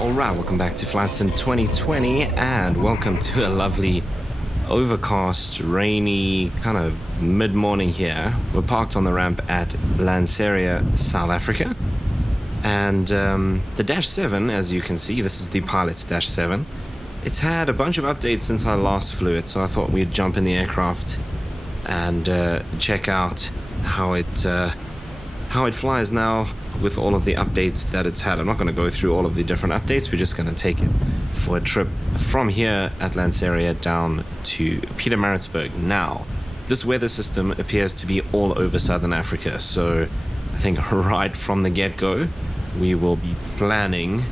Alright, welcome back to Flight Sim 2020 and welcome to a lovely overcast, rainy, kind of mid-morning here. We're parked on the ramp at Lanseria, South Africa. And the Dash 7, as you can see, this is the PILOTS Dash 7. It's had a bunch of updates since I last flew it, so I thought we'd jump in the aircraft and check out how it flies now with all of the updates that it's had. I'm not going to go through all of the different updates. We're just going to take it for a trip from here at Lanseria down to Pietermaritzburg. Now, this weather system appears to be all over Southern Africa, so I think right from the get-go, we will be planning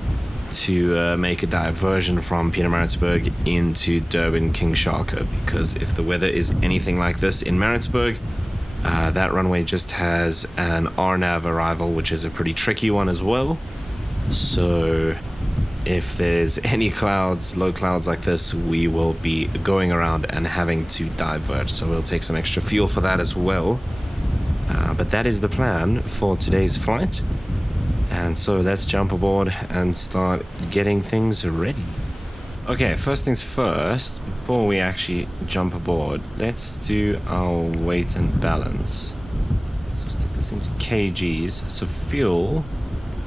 to make a diversion from Pietermaritzburg into Durban King Sharko, because if the weather is anything like this in Maritzburg, that runway just has an RNAV arrival, which is a pretty tricky one as well. So if there's any clouds, low clouds like this, we will be going around and having to divert. So we'll take some extra fuel for that as well. But that is the plan for today's flight. And so let's jump aboard and start getting things ready. Okay, first things first, before we actually jump aboard, let's do our weight and balance. So stick this into kgs. So fuel,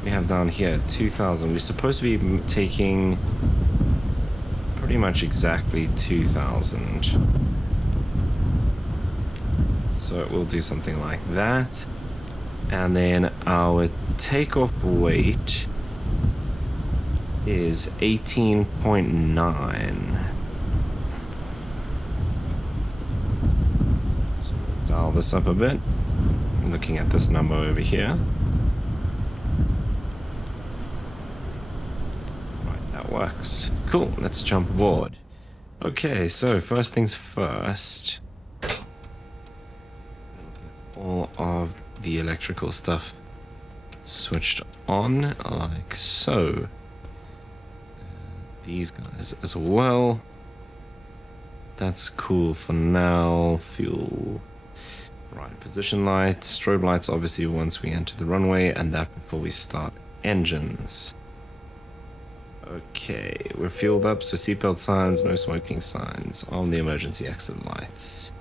we have down here 2,000. We're supposed to be taking pretty much exactly 2,000. So we'll do something like that. And then our takeoff weight is 18.9. So we'll dial this up a bit. I'm looking at this number over here. Right, that works. Cool, let's jump aboard. Okay, so first things first. All of the electrical stuff switched on like so. These guys as well. That's cool for now. Fuel. Right, position lights, strobe lights obviously once we enter the runway, and that before we start engines. Okay, we're fueled up, so seatbelt signs, no smoking signs on the emergency exit lights.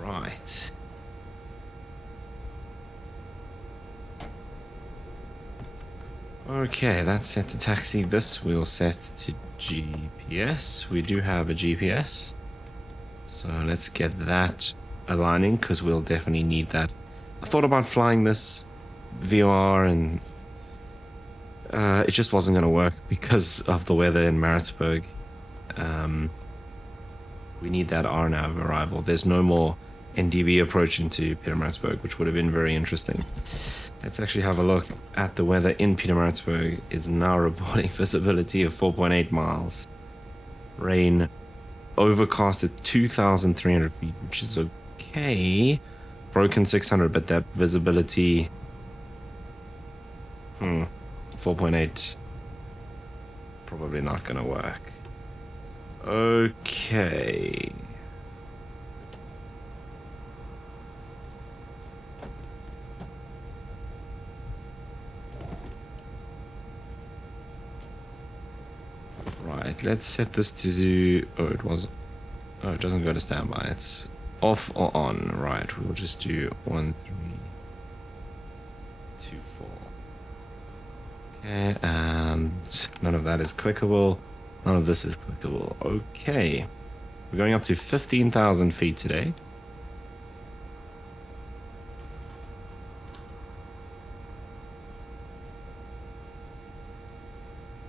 Right. Okay, that's set to taxi. This we'll set to GPS. We do have a GPS. So let's get that aligning, because we'll definitely need that. I thought about flying this VOR and it just wasn't going to work because of the weather in Maritzburg. We need that RNAV arrival. There's no more NDB approach into Pietermaritzburg, which would have been very interesting. Let's actually have a look at the weather in Pietermaritzburg. It's now reporting visibility of 4.8 miles. Rain overcast at 2,300 feet, which is okay. Broken 600, but that visibility... 4.8. Probably not going to work. Okay. Right, let's set this to... Oh, it doesn't go to standby. It's off or on. Right, we'll just do 1, 3, 2, 4. Okay, and none of that is clickable. None of this is clickable. Okay. We're going up to 15,000 feet today.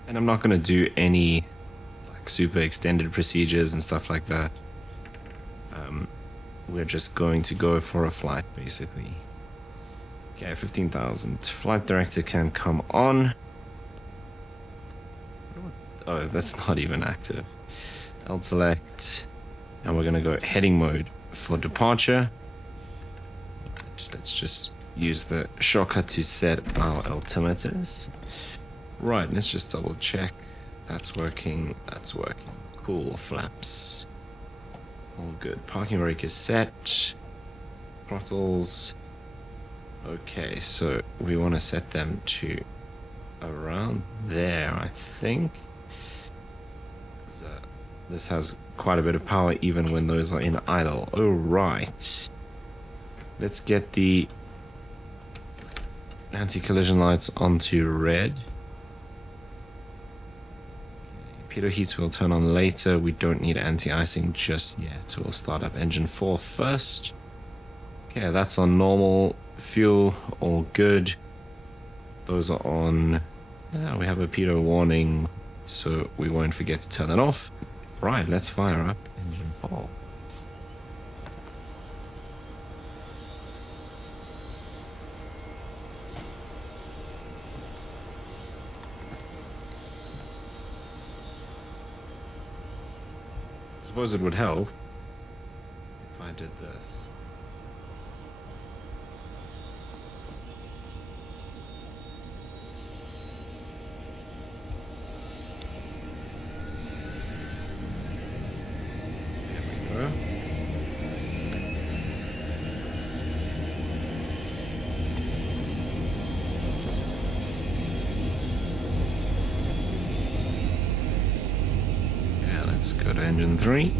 And I'm not going to do any like super extended procedures and stuff like that. We're just going to go for a flight, basically. Okay, 15,000. Flight director can come on. Oh, that's not even active. L select. And we're going to go heading mode for departure. Let's just use the shortcut to set our altimeters. Right, let's just double check. That's working. That's working. Cool. Flaps. All good. Parking brake is set. Throttles. Okay, so we want to set them to around I think. This has quite a bit of power even when those are in idle. Alright. Let's get the anti-collision lights onto red. Pitot heats will turn on later. We don't need anti-icing just yet. We'll start up engine 4 first. Okay, that's on normal. Fuel, all good. Those are on... we have a pitot warning, so we won't forget to turn that off. Right, let's fire up engine 4. I suppose it would help if I did this. Let's go to engine 3.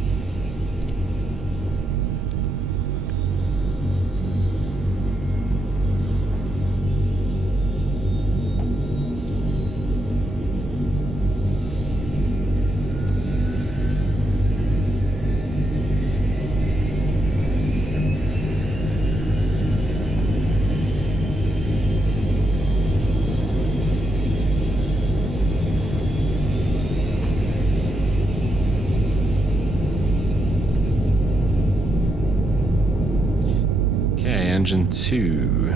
Engine 2.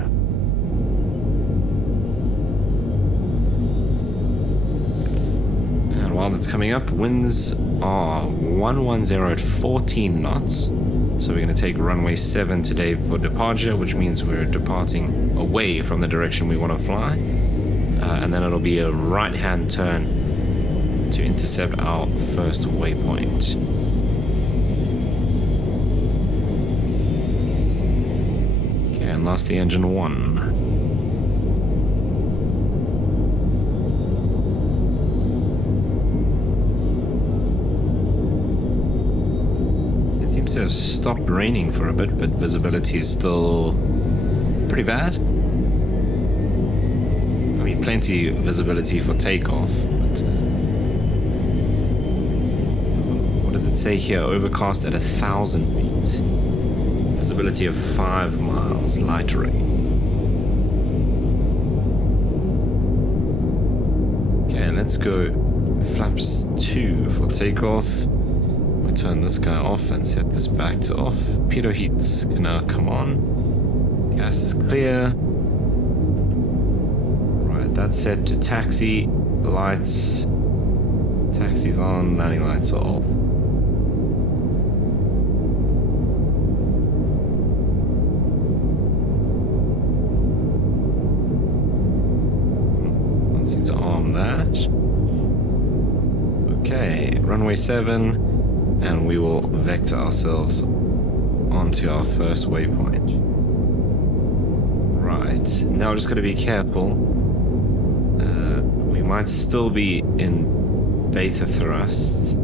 And while that's coming up, winds are 110 at 14 knots. So we're going to take runway 7 today for departure, which means we're departing away from the direction we want to fly. And then it'll be a right-hand turn to intercept our first waypoint. And last the engine 1. It seems to have stopped raining for a bit, but visibility is still pretty bad. I mean, plenty of visibility for takeoff, but what does it say here? Overcast at 1,000 feet. Visibility of 5 miles, light rain. Okay, let's go flaps 2 for takeoff. We'll turn this guy off and set this back to off. Pitot heats can now come on. Gas is clear. Right, that's set to taxi. Lights. Taxi's on, landing lights are off. Okay, runway 7, and we will vector ourselves onto our first waypoint. Right, now we're just going to be careful. We might still be in beta thrust.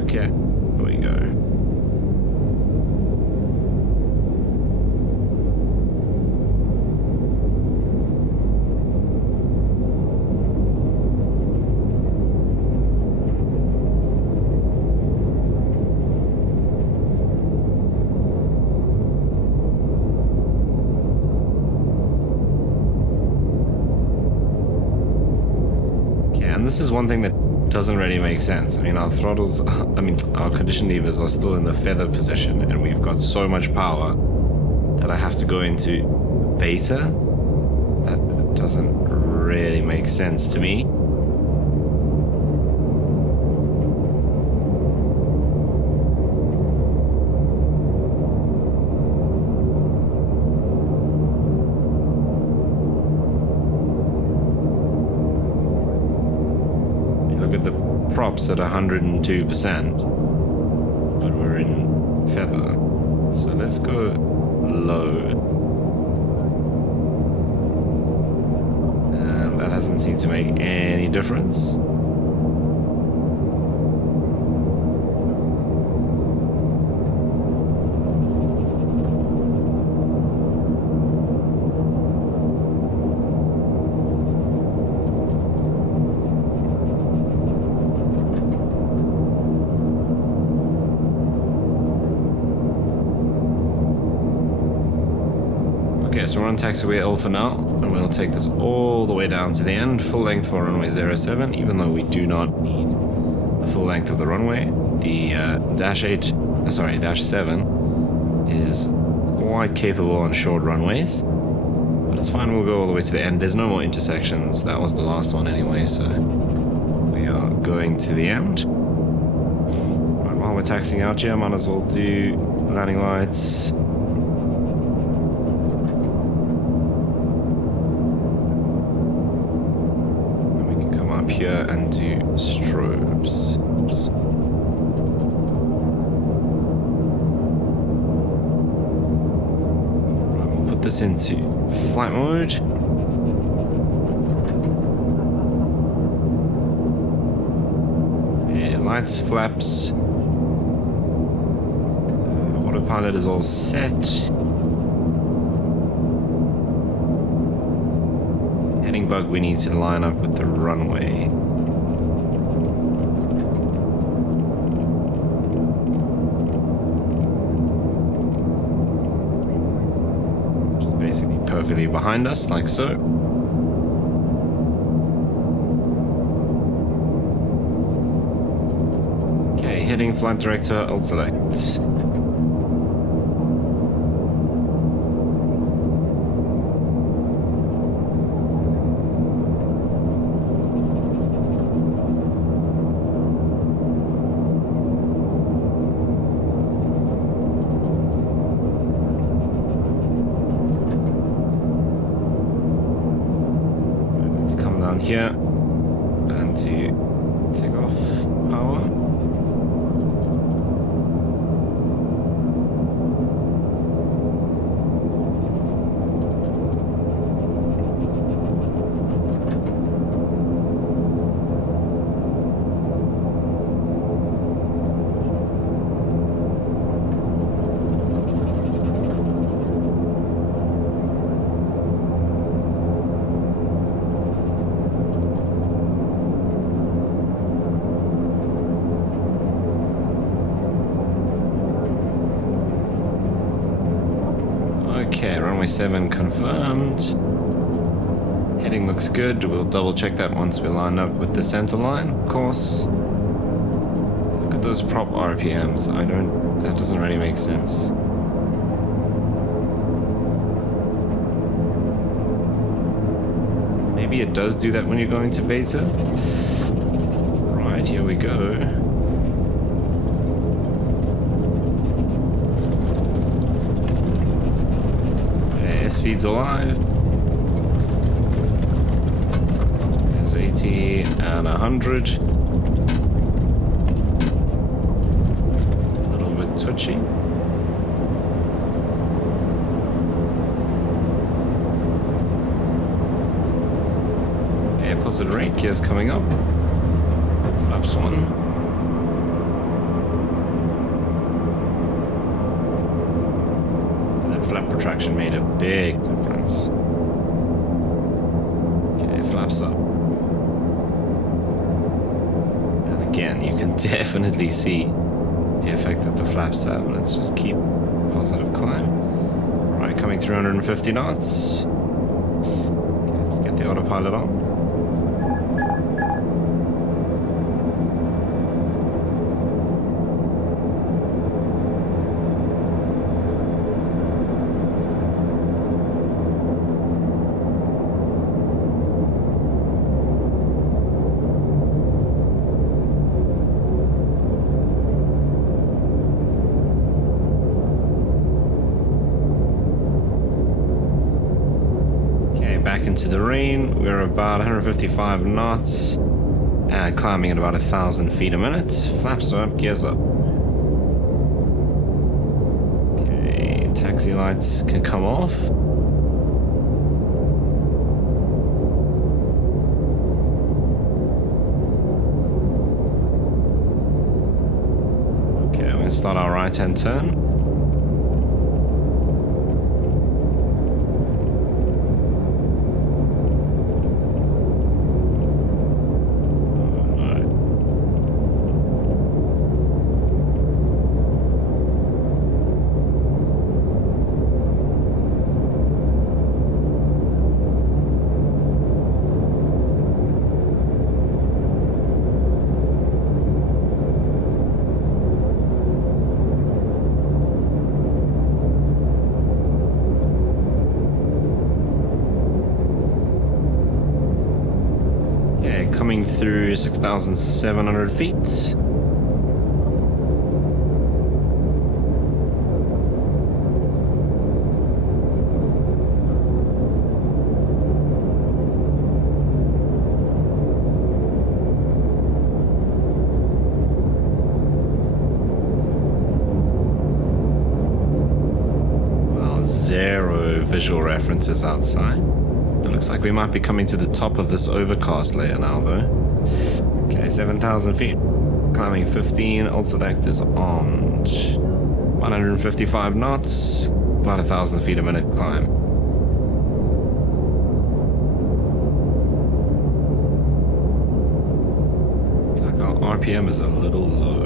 Okay, here we go. This is one thing that doesn't really make sense. I mean, our throttles, our condition levers are still in the feather position, and we've got so much power that I have to go into beta. That doesn't really make sense to me. Props at 102%, but we're in feather. So let's go low. And that doesn't seem to make any difference. Okay, so we're on taxiway L for now, and we'll take this all the way down to the end, full length for runway 07, even though we do not need the full length of the runway. The Dash 7 is quite capable on short runways, but it's fine, we'll go all the way to the end. There's no more intersections, that was the last one anyway, so we are going to the end. Right, while we're taxiing out here, I might as well do landing lights. Here and do strobes. Oops. Right, we'll put this into flight mode. Yeah, lights, flaps. Autopilot is all set. Heading bug, we need to line up with the runway. Just basically perfectly behind us, like so. Okay, heading flight director, alt select. Here and to take off power. Okay, runway 7 confirmed. Heading looks good. We'll double check that once we line up with the center line, of course. Look at those prop RPMs. That doesn't really make sense. Maybe it does do that when you're going to beta. Right, here we go. Speed's alive. There's 80 and 100. A little bit twitchy. Air positive rate, gears coming up. Flaps on. Flap protraction made a big difference. Okay, flaps up. And again, you can definitely see the effect that the flaps have. Let's just keep positive climb. Right, coming through 150 knots. Okay, let's get the autopilot on. Back into the rain. We're about 155 knots and climbing at about 1,000 feet a minute. Flaps are up, gears up. Okay, Taxi lights can come off. Okay, we're gonna start our right-hand turn. Coming through 6,700 feet. Well, zero visual references outside. It looks like we might be coming to the top of this overcast layer now, though. Okay, 7,000 feet. Climbing 15, alt select is on. 155 knots, about 1,000 feet a minute climb. I feel like our RPM is a little low.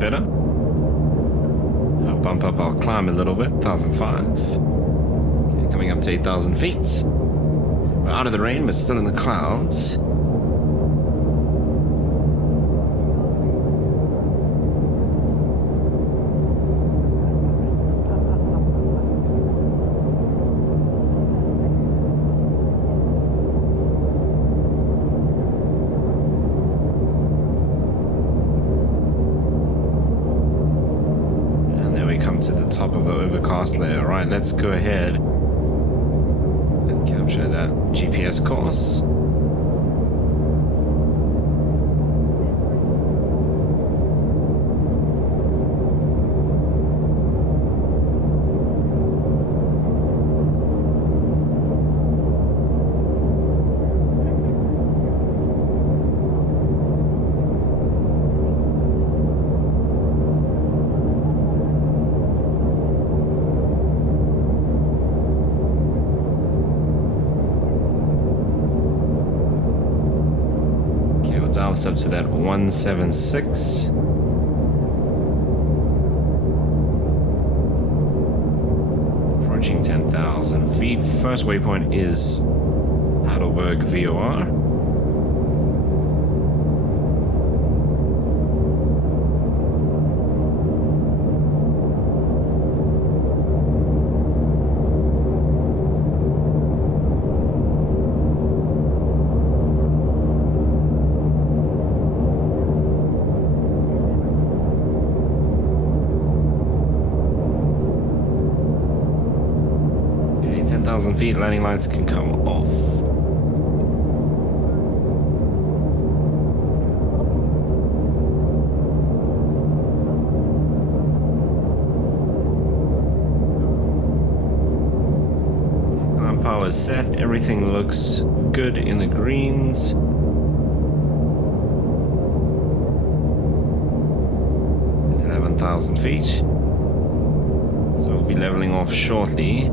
Better. I'll bump up our climb a little bit, 1,005. Okay, coming up to 8,000 feet. We're out of the rain, but still in the clouds. To the top of the overcast layer. Right, let's go ahead and capture that GPS course. Dial this up to that 176. Approaching 10,000 feet. First waypoint is Heidelberg VOR. Okay, 10,000 feet, landing lights can come off. Power set, everything looks good in the greens. It's 11,000 feet. So we'll be leveling off shortly.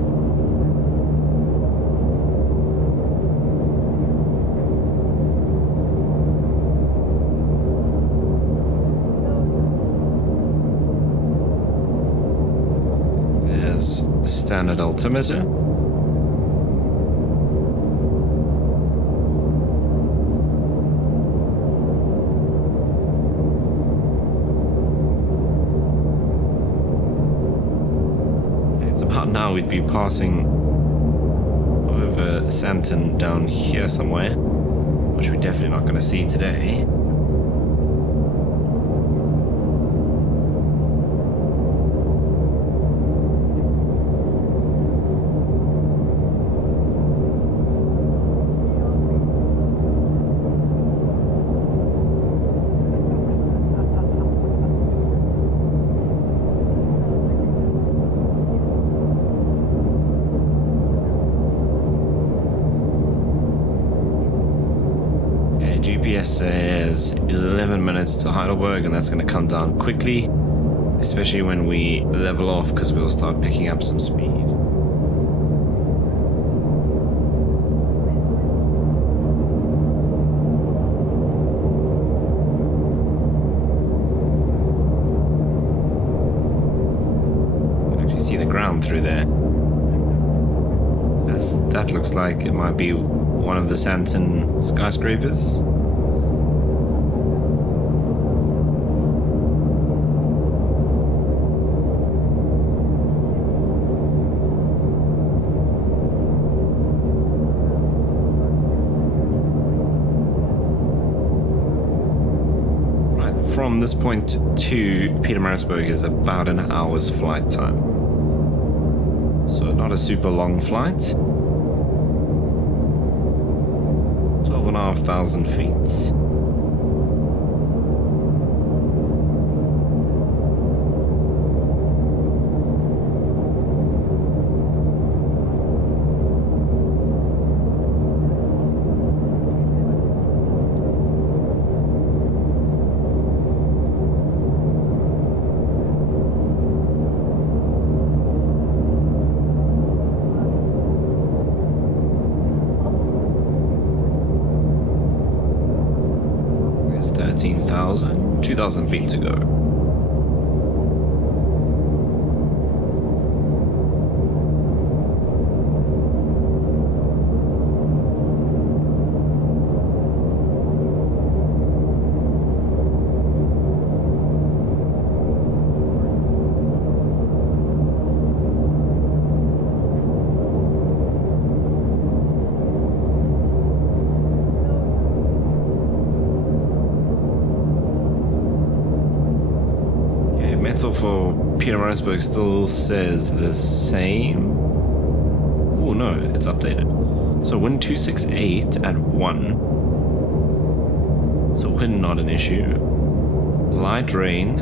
There's standard altimeter. Now we'd be passing over Santon down here somewhere, which we're definitely not going to see today. GPS says 11 minutes to Heidelberg, and that's going to come down quickly, especially when we level off, because we'll start picking up some speed. You can actually see the ground through there. That looks like it might be one of the Santon skyscrapers. Right, from this point to Pietermaritzburg is about an hour's flight time. So not a super long flight. 12,500 feet. There's 13,000, 2,000 feet to go. Metal for Pietermaritzburg still says the same. Oh no, it's updated. So wind 268 at 1. So wind not an issue. Light rain.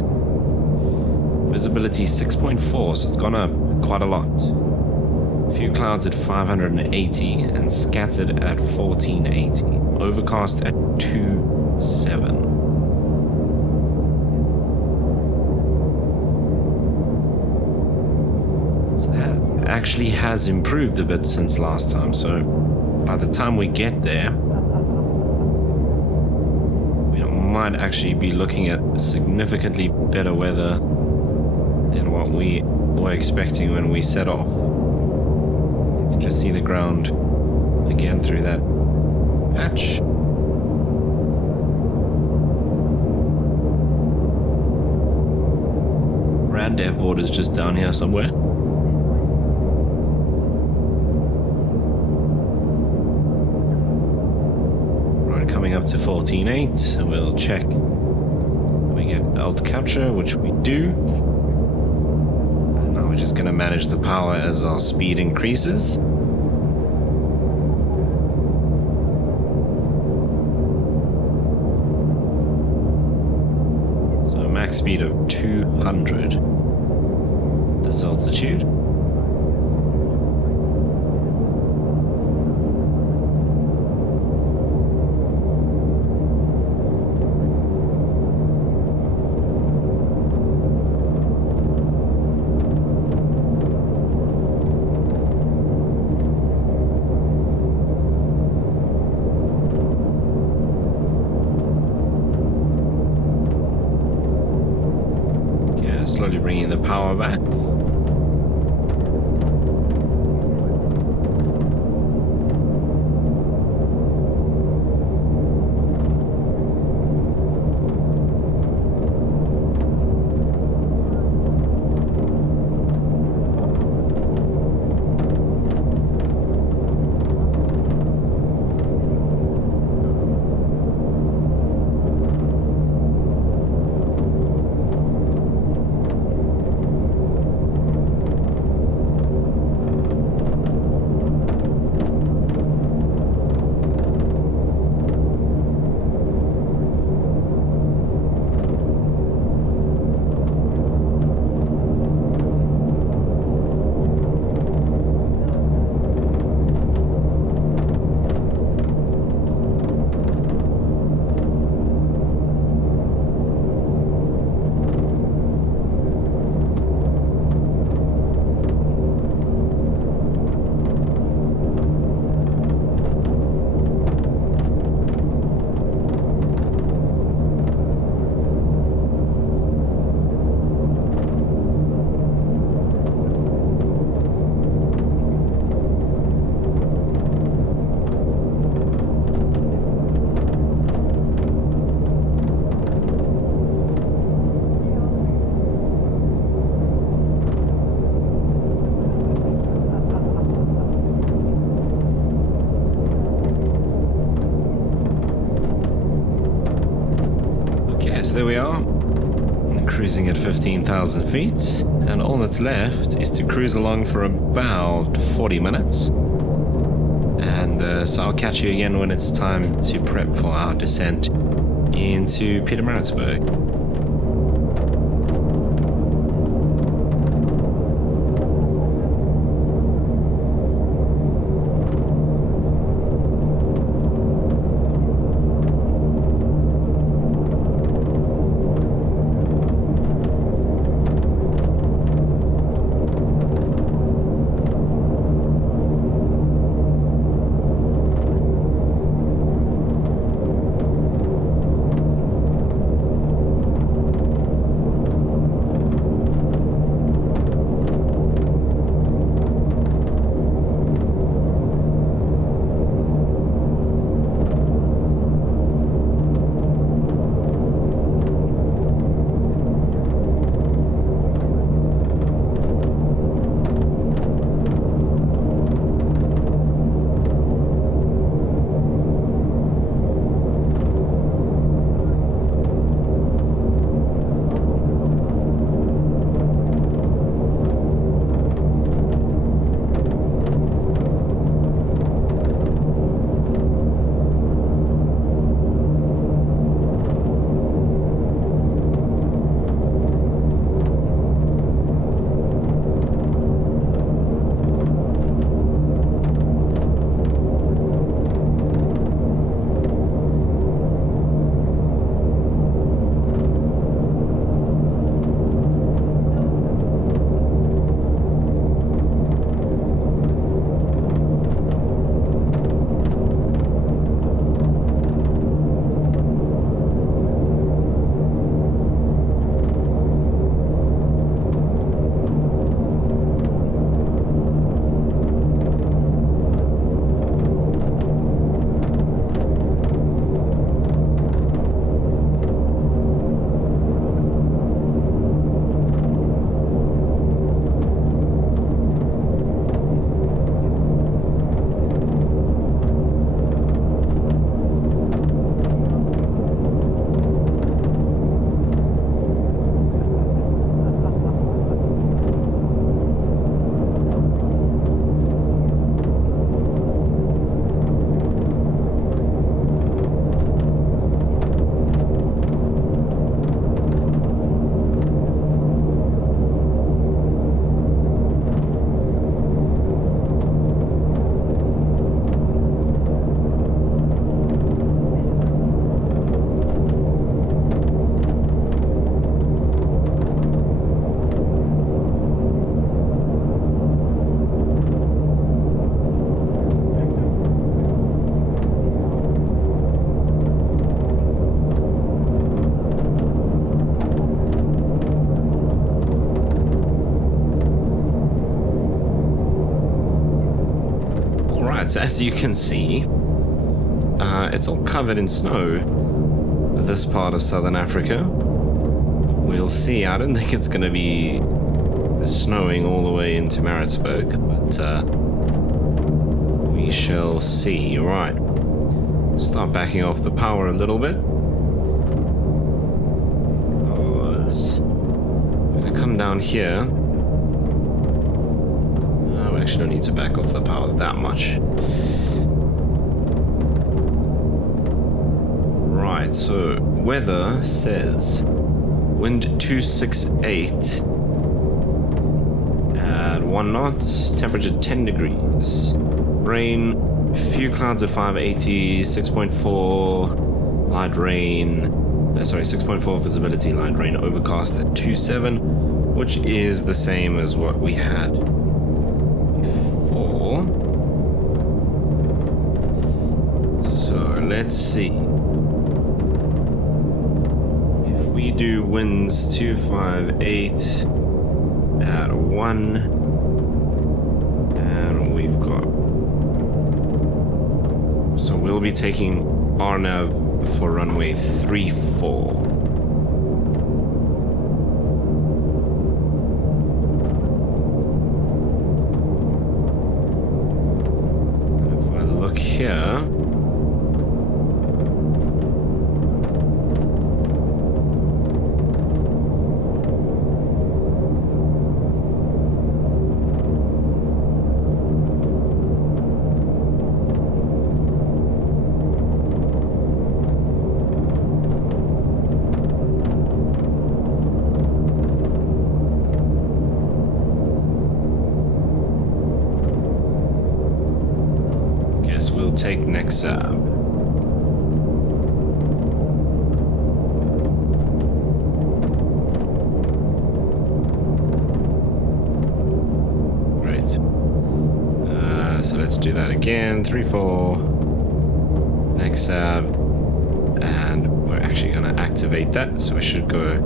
Visibility 6.4, so it's gone up quite a lot. Few clouds at 580 and scattered at 1480. Overcast at 27. Actually has improved a bit since last time, so by the time we get there we might actually be looking at significantly better weather than what we were expecting when we set off. You can just see the ground again through that patch. Rand Airport is just down here somewhere. Coming up to 14.8, we'll check. We get alt capture, which we do. And now we're just going to manage the power as our speed increases. So a max speed of 200 this altitude. Slowly bringing the power back. So there we are, cruising at 15,000 feet, and all that's left is to cruise along for about 40 minutes. And so I'll catch you again when it's time to prep for our descent into Pietermaritzburg. So as you can see, it's all covered in snow, this part of southern Africa. We'll see. I don't think it's going to be snowing all the way into Maritzburg, but we shall see. Right, start backing off the power a little bit, because we're going to come down here. We actually don't need to back off the power that much. Right, so weather says wind 268 at 1 knots, temperature 10 degrees, rain, few clouds at 580, 6.4 light rain, 6.4 visibility, light rain, overcast at 27, which is the same as what we had before. So let's see. If we do winds 258 at 1, and we've got, so we'll be taking RNAV for runway 34. If I look here, Yes, we'll take next up. Great. So let's do that again. 3-4. Next up. And we're actually going to activate that. So we should go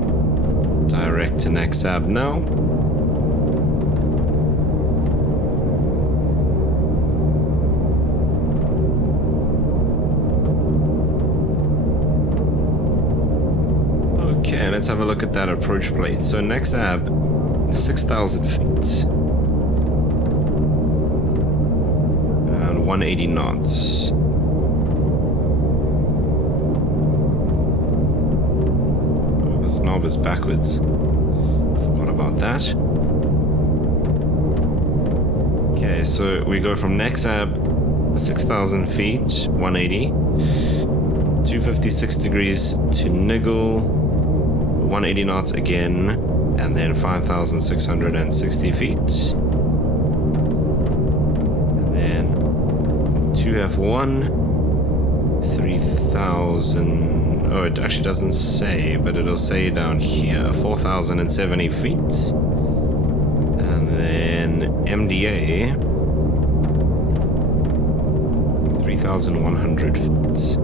direct to next up now. Okay, let's have a look at that approach plate. So next up, 6,000 feet. And 180 knots. Oh, this knob is backwards. Forgot about that. Okay, so we go from next up, 6,000 feet, 180. 256 degrees to niggle. 180 knots again, and then 5,660 feet. And then 2F1, 3,000. Oh, it actually doesn't say, but it'll say down here 4,070 feet. And then MDA, 3,100 feet.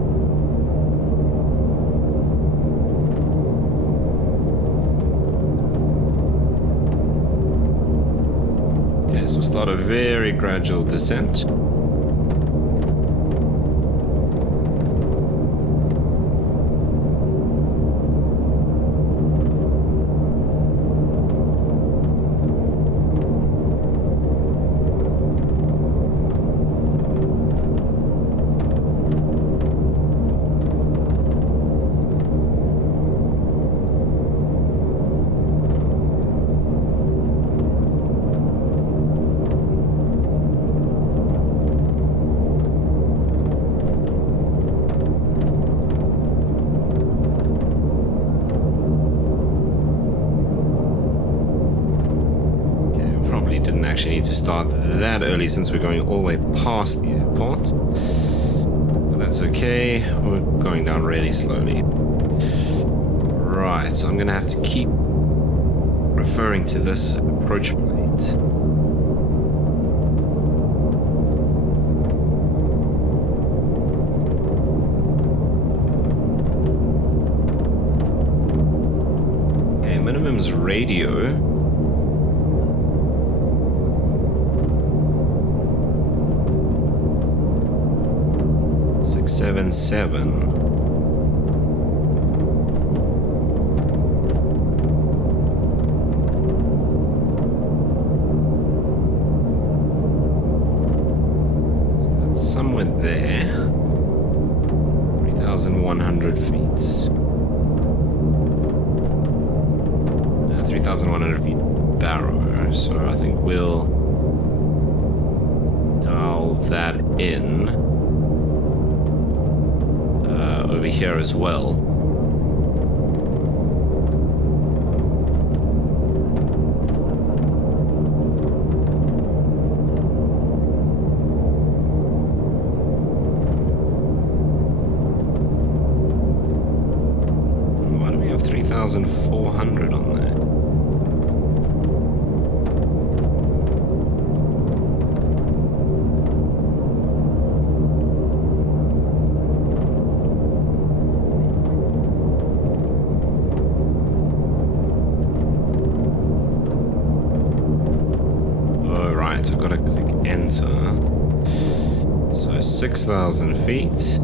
So we'll start a very gradual descent. Actually need to start that early since we're going all the way past the airport, but that's okay. We're going down really slowly. Right, so I'm gonna have to keep referring to this approach plate. Okay, minimum's radio. 777. So that's somewhere there. 3,100 feet. 3,100 feet barrow. So I think we'll dial that in. Over here as well. Why do we have 3,400 on there? So I've got to click enter. So 6,000 feet.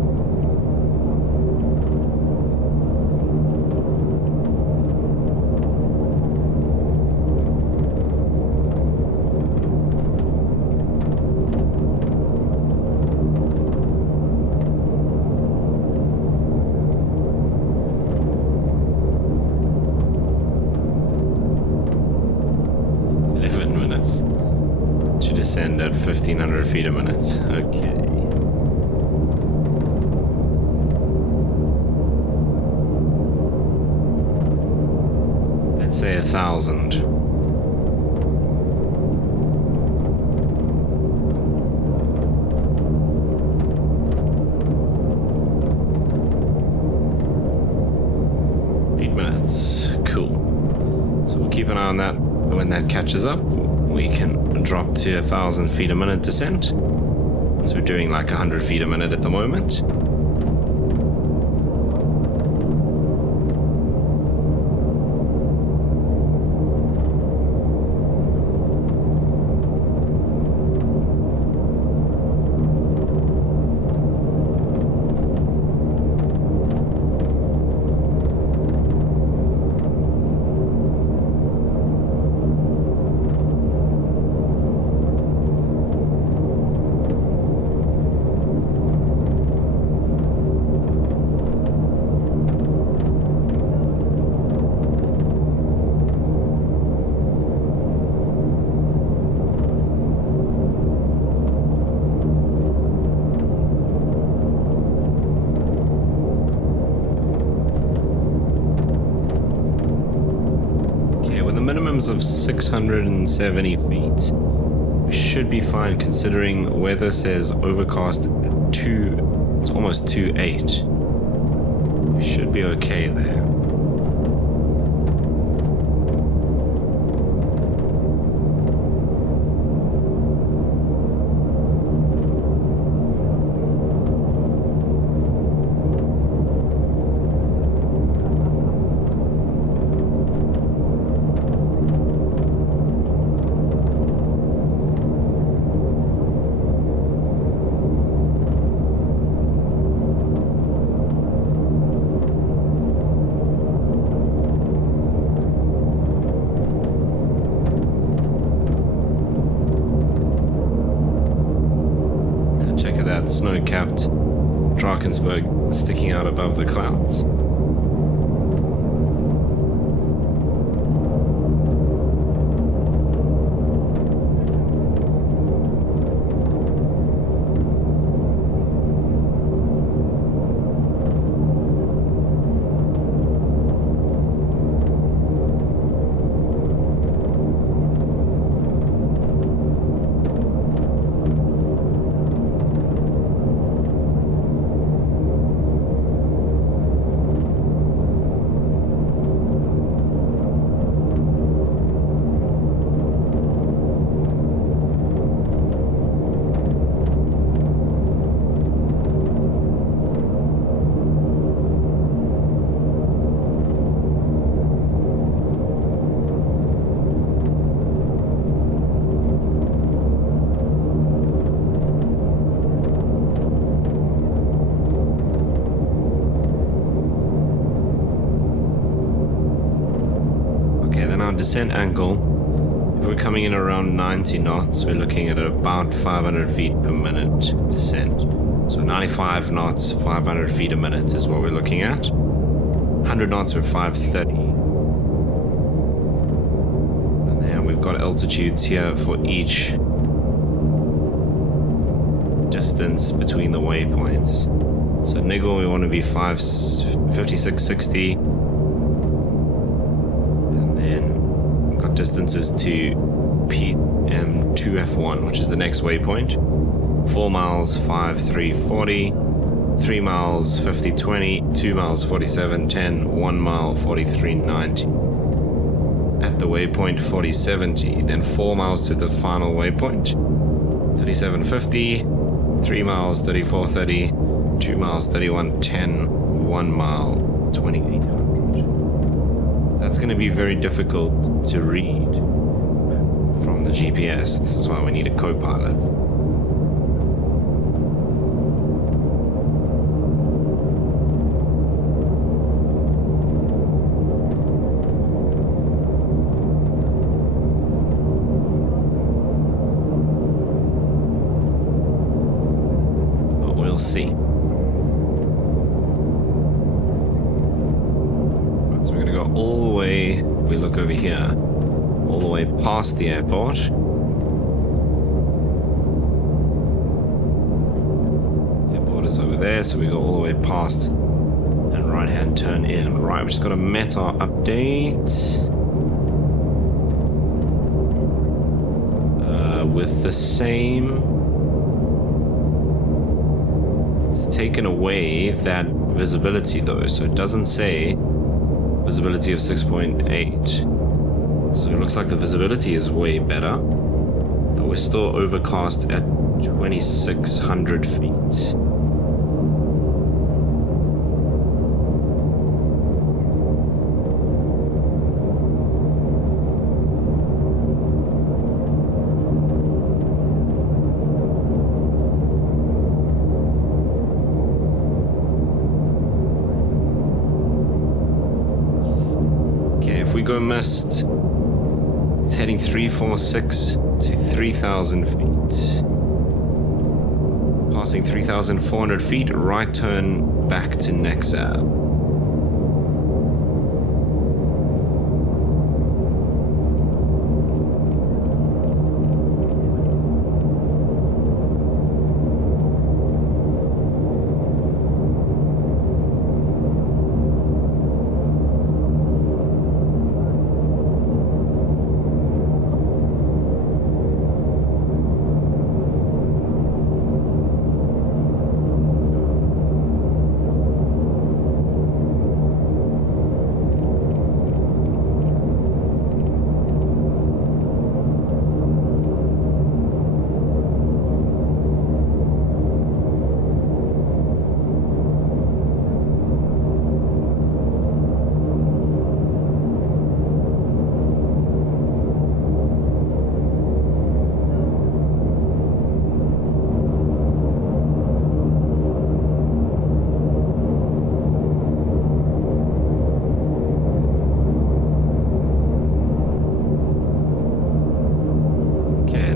Descend at 1,500 feet a minute. Okay. Let's say 1,000. keep an eye on that. When that catches up, we can drop to 1,000 feet a minute descent. So we're doing like 100 feet a minute at the moment. Minimums of 670 feet. We should be fine considering weather says overcast at 2, it's almost 2.8. We should be okay there. Snow-capped Drakensberg sticking out above the clouds. Descent angle, if we're coming in around 90 knots, we're looking at about 500 feet per minute descent. So 95 knots, 500 feet a minute is what we're looking at. 100 knots we're 530. And then we've got altitudes here for each distance between the waypoints. So Niggle we want to be 5660. Distances to PM2F1, which is the next waypoint. 4 miles 5340, 3 miles 5020, 2 miles 4710, 1 mile 4390. At the waypoint 4070, then 4 miles to the final waypoint 3750, 3 miles 3430, 2 miles 3110, 1 mile 2800. That's going to be very difficult to read from the GPS. This is why we need a co-pilot. But we'll see. So we're going to go all the way, if we look over here, all the way past the airport. The airport is over there, so we go all the way past and right hand turn in. Right, we just got a meta update. With the same, it's taken away that visibility though, so it doesn't say visibility of 6.8. So it looks like the visibility is way better, but we're still overcast at 2,600 feet. We go mist, it's heading 346 to 3,000 feet. Passing 3,400 feet, right turn back to Nexab.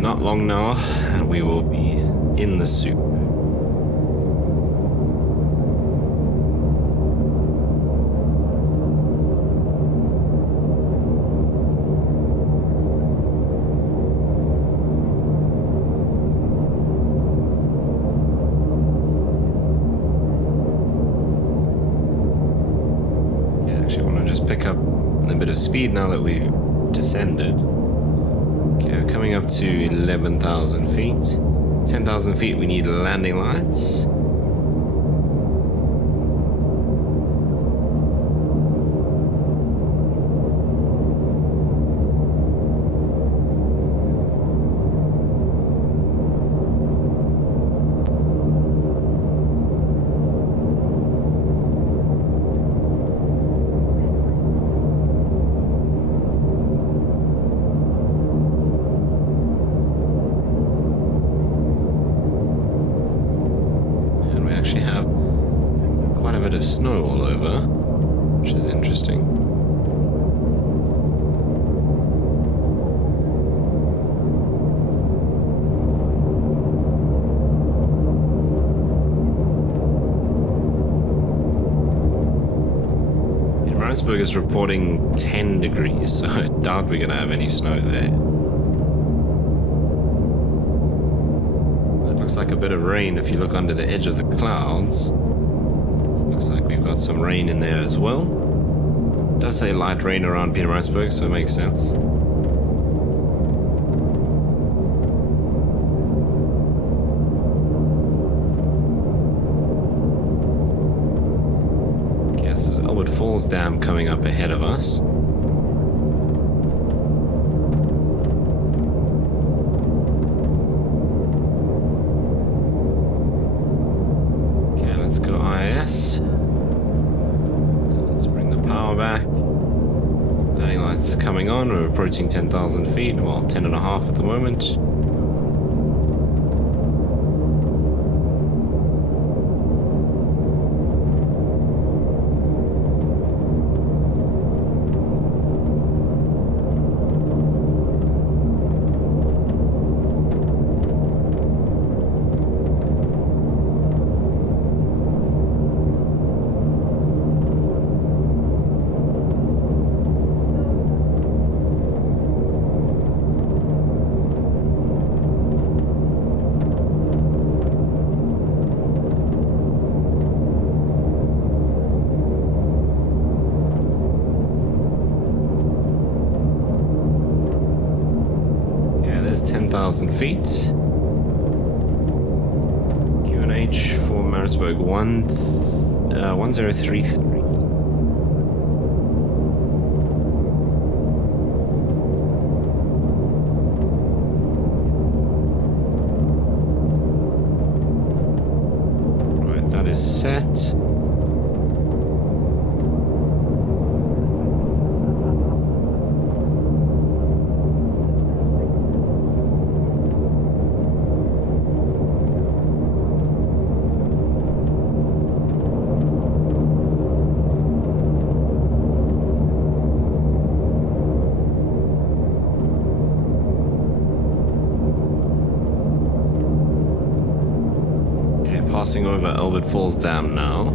Not long now, and we will be in the soup. Okay, actually, I want to just pick up a bit of speed now that we've descended. Okay, we're coming up to 11,000 feet. 10,000 feet, we need landing lights. Actually have quite a bit of snow all over, which is interesting. Pietermaritzburg is reporting 10 degrees, so I doubt we're going to have any snow there. Looks like a bit of rain if you look under the edge of the clouds. Looks like we've got some rain in there as well. It does say light rain around Pietermaritzburg, so it makes sense. Okay, this is Albert Falls Dam coming up ahead of us. Let's go IS. Let's bring the power back. Landing lights coming on. We're approaching 10,000 feet. Well, 10.5 at the moment. There's 10,000 feet. QNH for Maritzburg 1033. is set. Passing over Albert Falls Dam now.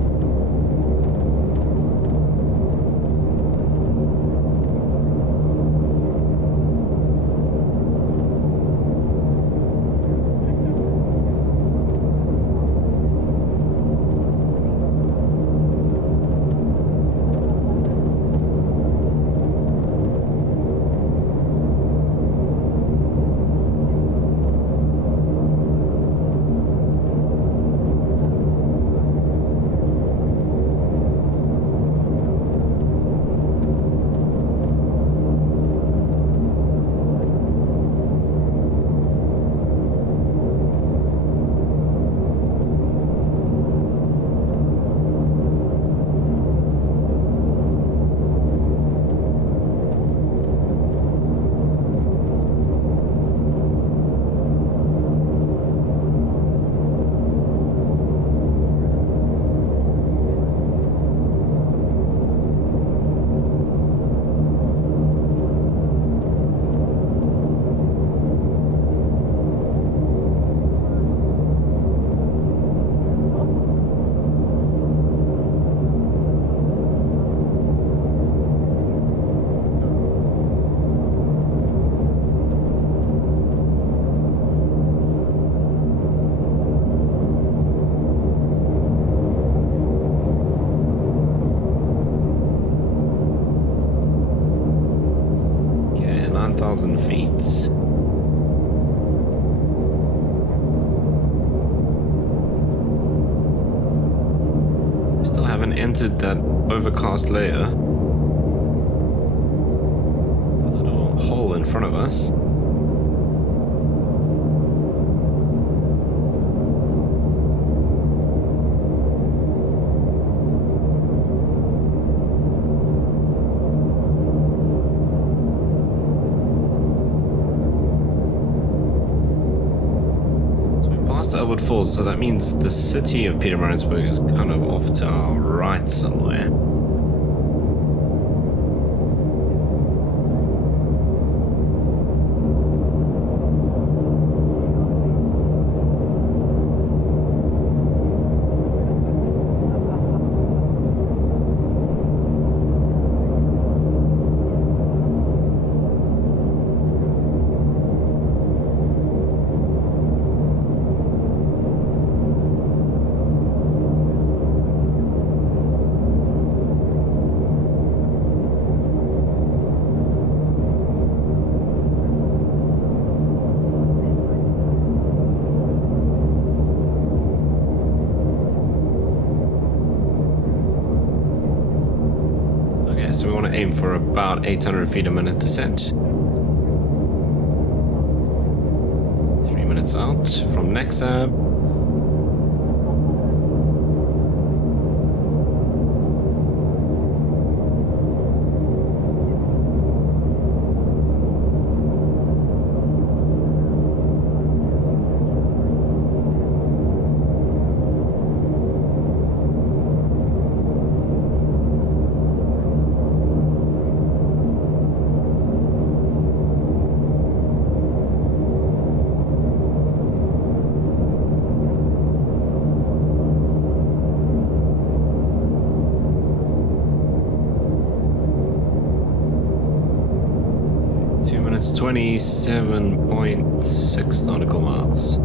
Okay, 9,000 feet. Still haven't entered that overcast layer. There's a little hole in front of us. Albert Falls, so that means the city of Pietermaritzburg is kind of off to our right somewhere. So we want to aim for about 800 feet a minute descent. 3 minutes out from Nexab. It's 27.6 nautical miles.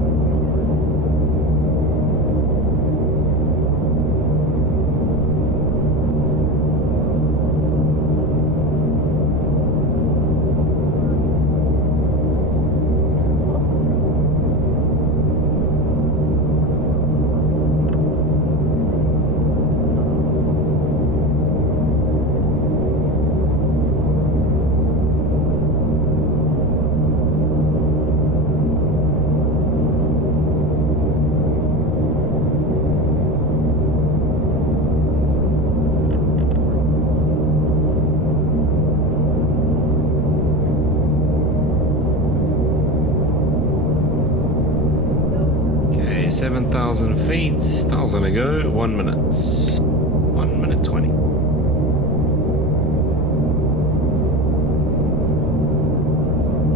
7,000 feet, 1,000 to go, 1 minute. 1 minute 20.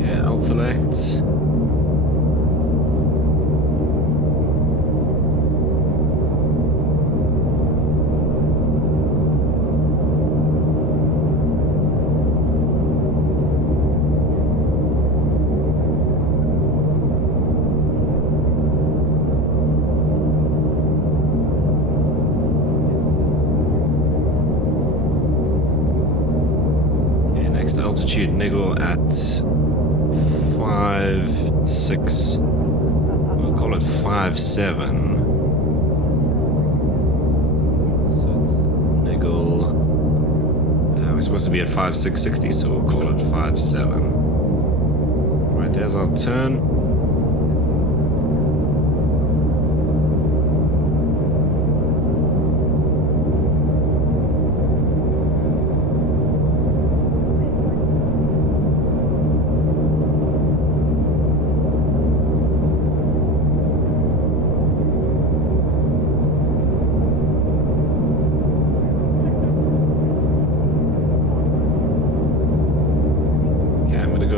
Yeah, I'll select. Altitude niggle at 5.6. We'll call it 5.7. So it's niggle. We're supposed to be at 5.660, so we'll call it 5.7. Right, there's our turn.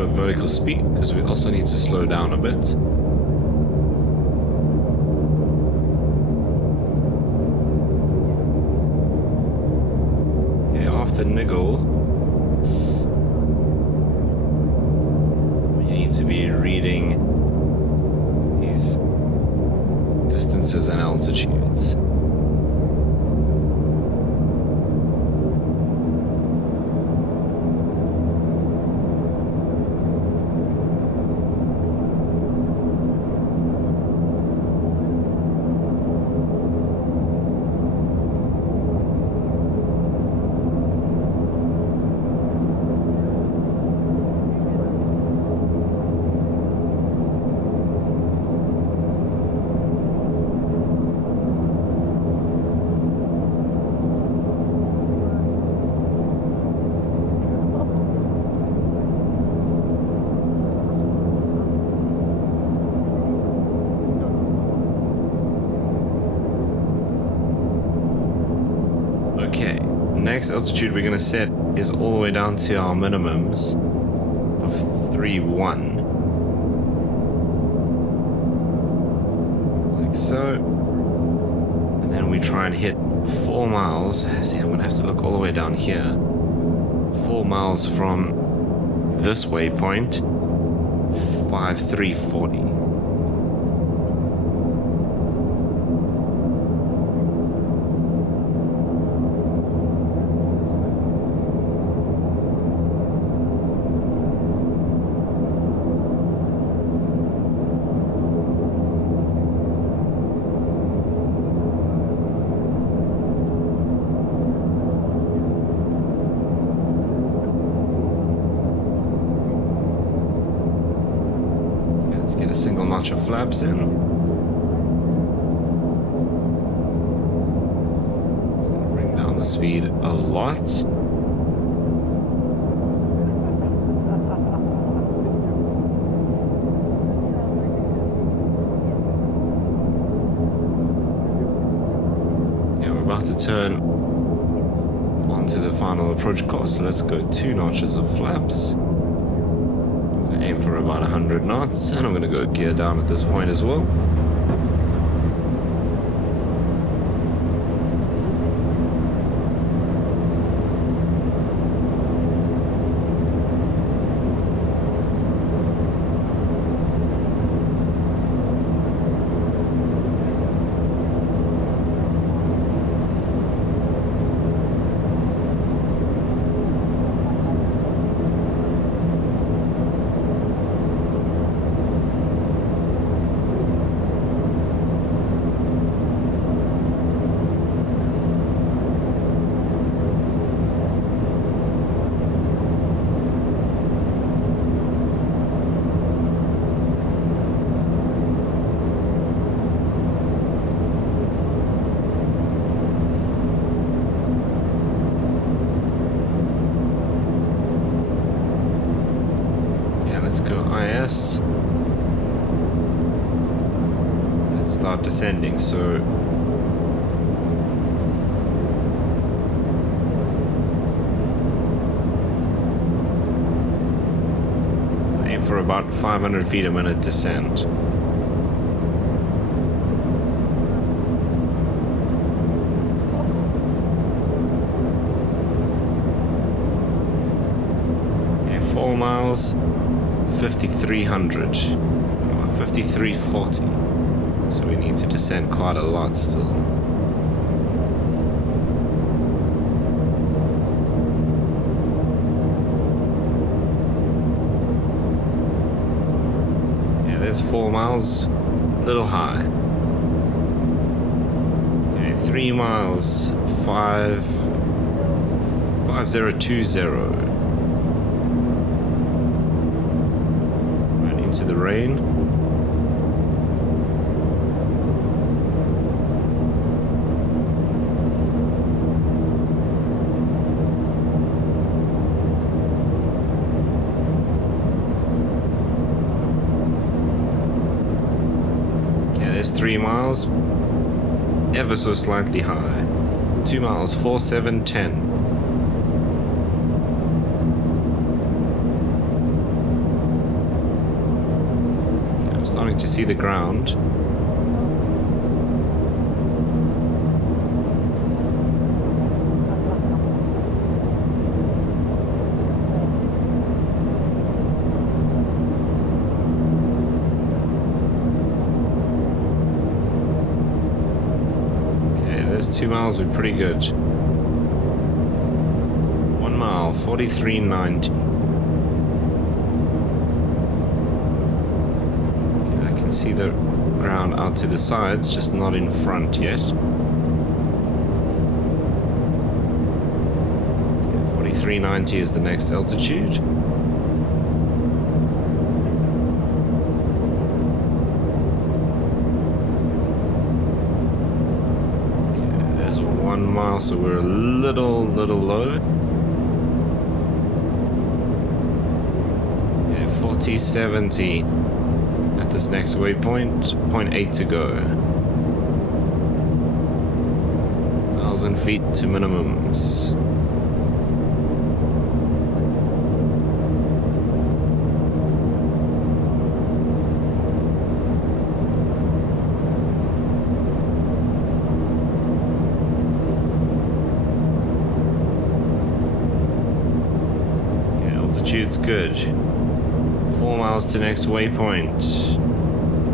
Vertical speed because we also need to slow down a bit. Okay, after niggle, we need to be reading these distances and altitudes. Next altitude we're going to set is all the way down to our minimums of 3.1, like so, and then we try and hit 4 miles. See, I'm going to have to look all the way down here. 4 miles from this waypoint, 5.340. Single notch of flaps in. It's going to bring down the speed a lot. Yeah, we're about to turn onto the final approach course, so let's go 2 notches of flaps. Aim for about 100 knots, and I'm going to go gear down at this point as well. start descending, so aim for about 500 feet a minute descent. Okay, 4 miles, 5,300. 5340, so we need to descend quite a lot still. Yeah, there's 4 miles, a little high. Okay, 3 miles, 5020. Right into the rain. There's 3 miles, ever so slightly high. 2 miles, 4710. Okay, I'm starting to see the ground. There's 2 miles, we're pretty good. 1 mile, 4390. Okay, I can see the ground out to the sides, just not in front yet. Okay, 4390 is the next altitude. Mile, so we're a little low. Okay, 4070 at this next waypoint, 0.8 to go. 1,000 feet to minimums. Altitude's good. 4 miles to next waypoint.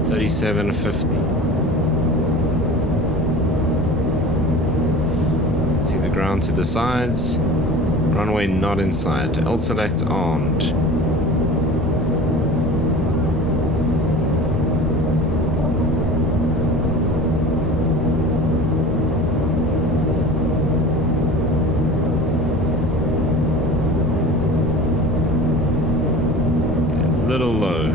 3750. See the ground to the sides. Runway not in sight. L-select armed. Little low.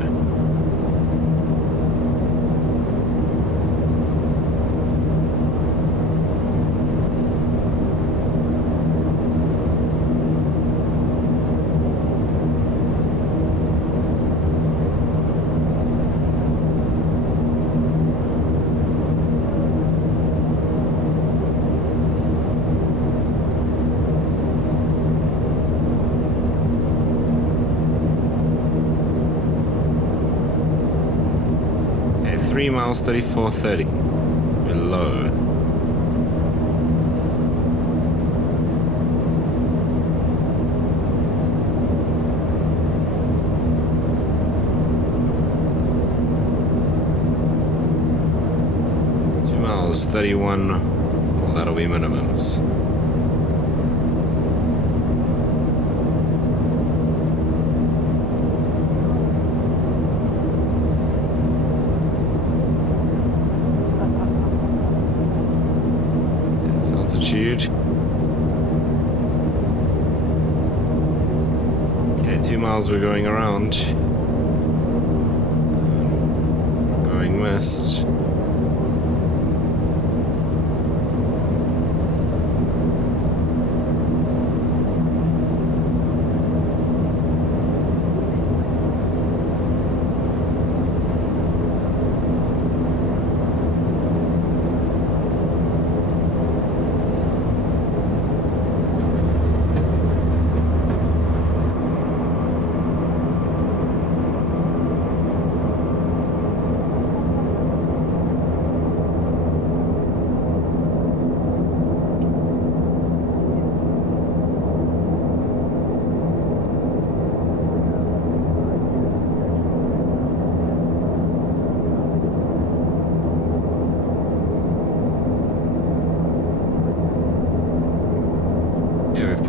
Okay, 3 miles, 3430. We're low. Miles 31, well, that'll be minimums. That's altitude. Okay, 2 miles we're going around. Going west.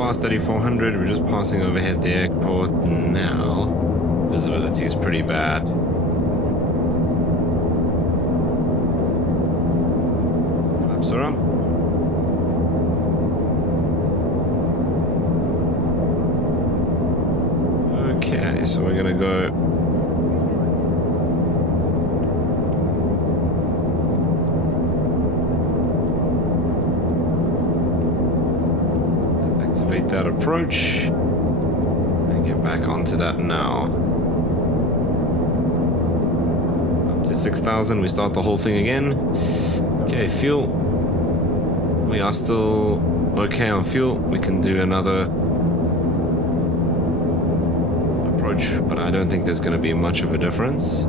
past 3400. We're just passing overhead the airport now. Visibility is pretty bad. Flaps are up. Okay, so we're gonna go. Activate that approach and get back onto that now. Up to 6,000, we start the whole thing again. Okay, fuel. We are still okay on fuel. We can do another approach, but I don't think there's going to be much of a difference.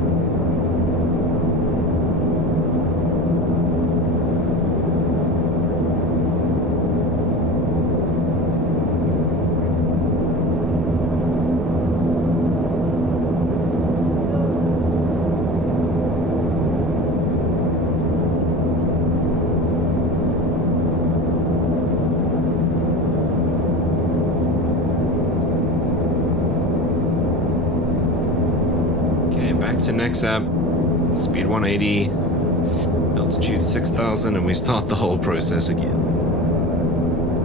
To NexAb, speed 180, altitude 6,000, and we start the whole process again.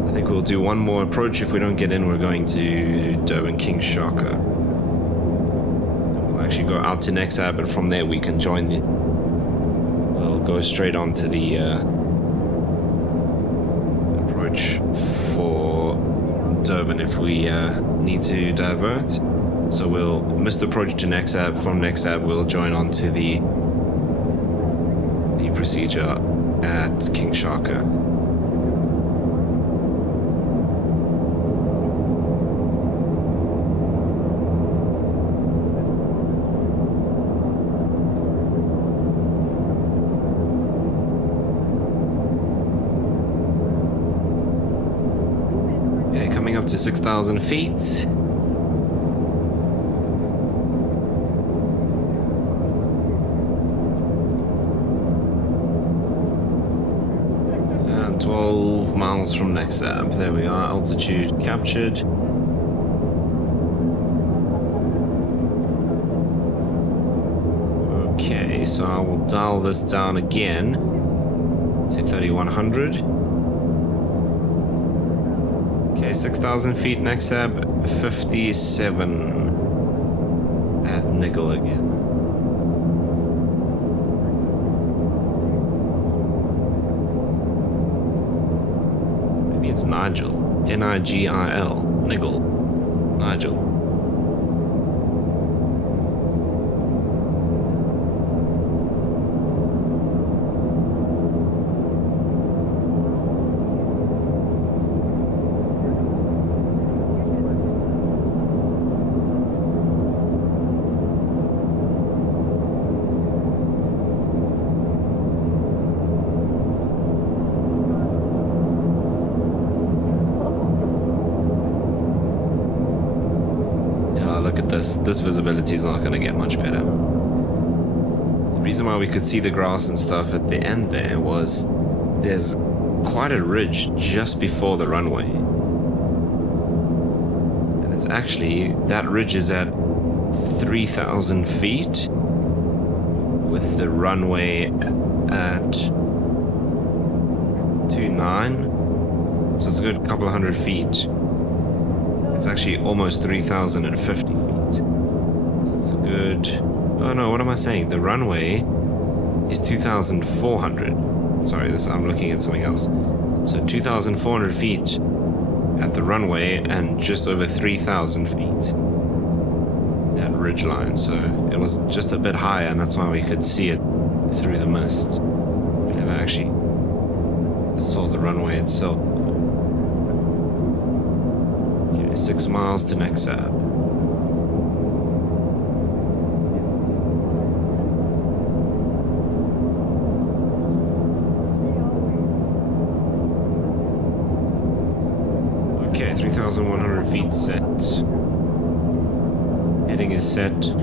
I think we'll do one more approach. If we don't get in, we're going to Durban Shaka. We'll actually go out to NexAb, and from there we can join the. We'll go straight on to the approach for Durban if we need to divert. So we'll miss the approach to NexAb. From NexAb, we'll join on to the procedure at King Shaka. Okay, coming up to 6,000 feet. 12 miles from NexAb. There we are, altitude captured. Okay, so I will dial this down again to 3,100. Okay, 6,000 feet NexAb, 57 at Niggle again. It's Nigel. N-I-G-I-L. Niggle. Nigel. Look at this. This visibility is not going to get much better. The reason why we could see the grass and stuff at the end there was there's quite a ridge just before the runway. And it's actually, that ridge is at 3,000 feet with the runway at 2.9. So it's a good couple of hundred feet. It's actually almost 3,050 feet. So it's a good... Oh no, what am I saying? The runway is 2,400. Sorry, I'm looking at something else. So 2,400 feet at the runway and just over 3,000 feet. That ridge line. So it was just a bit higher, and that's why we could see it through the mist. We never actually saw the runway itself. 6 miles to NexAb. Okay, 3,100 feet set. Heading is set.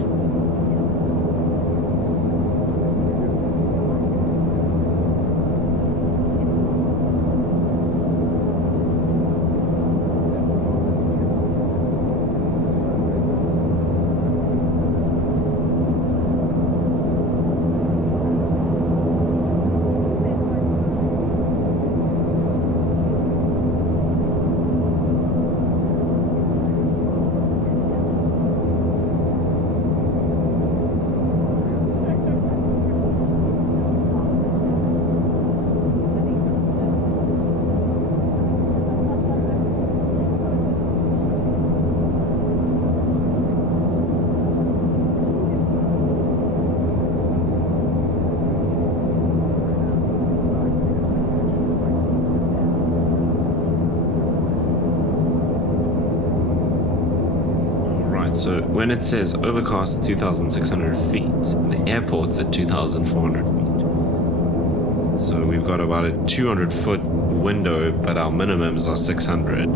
Alright, so when it says overcast at 2,600 feet, the airport's at 2,400 feet. So we've got about a 200-foot window, but our minimums are 600.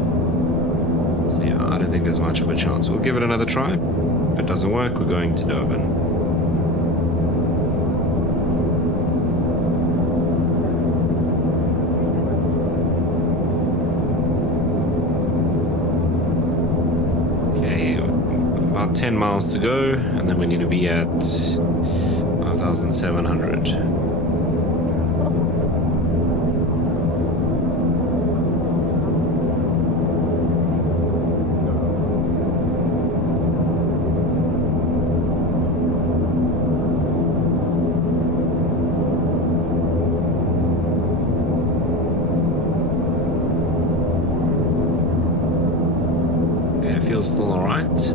So yeah, I don't think there's much of a chance. We'll give it another try. If it doesn't work, we're going to Durban. Okay, about 10 miles to go, and then we need to be at 5,700. Feels still alright.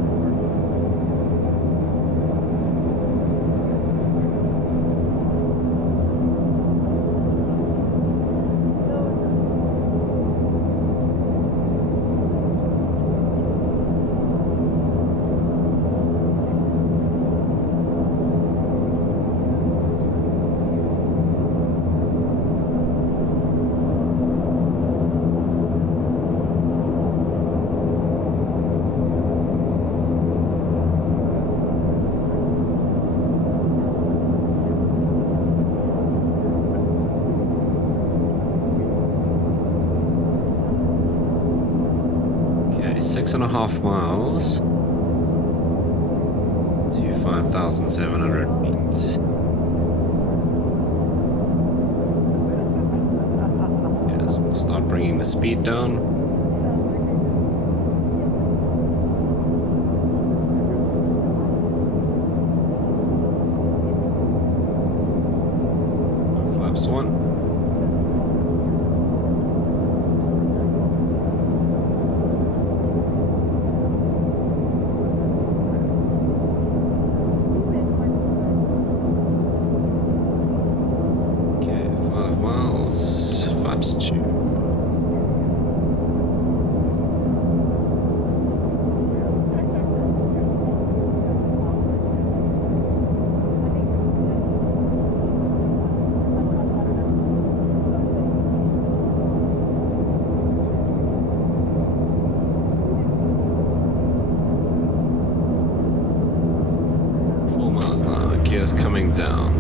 Okay, 6.5 miles to 5,700 feet. Yes, we'll start bringing the speed down. Flaps 1. Flaps 2. Miles an hour, gears coming down.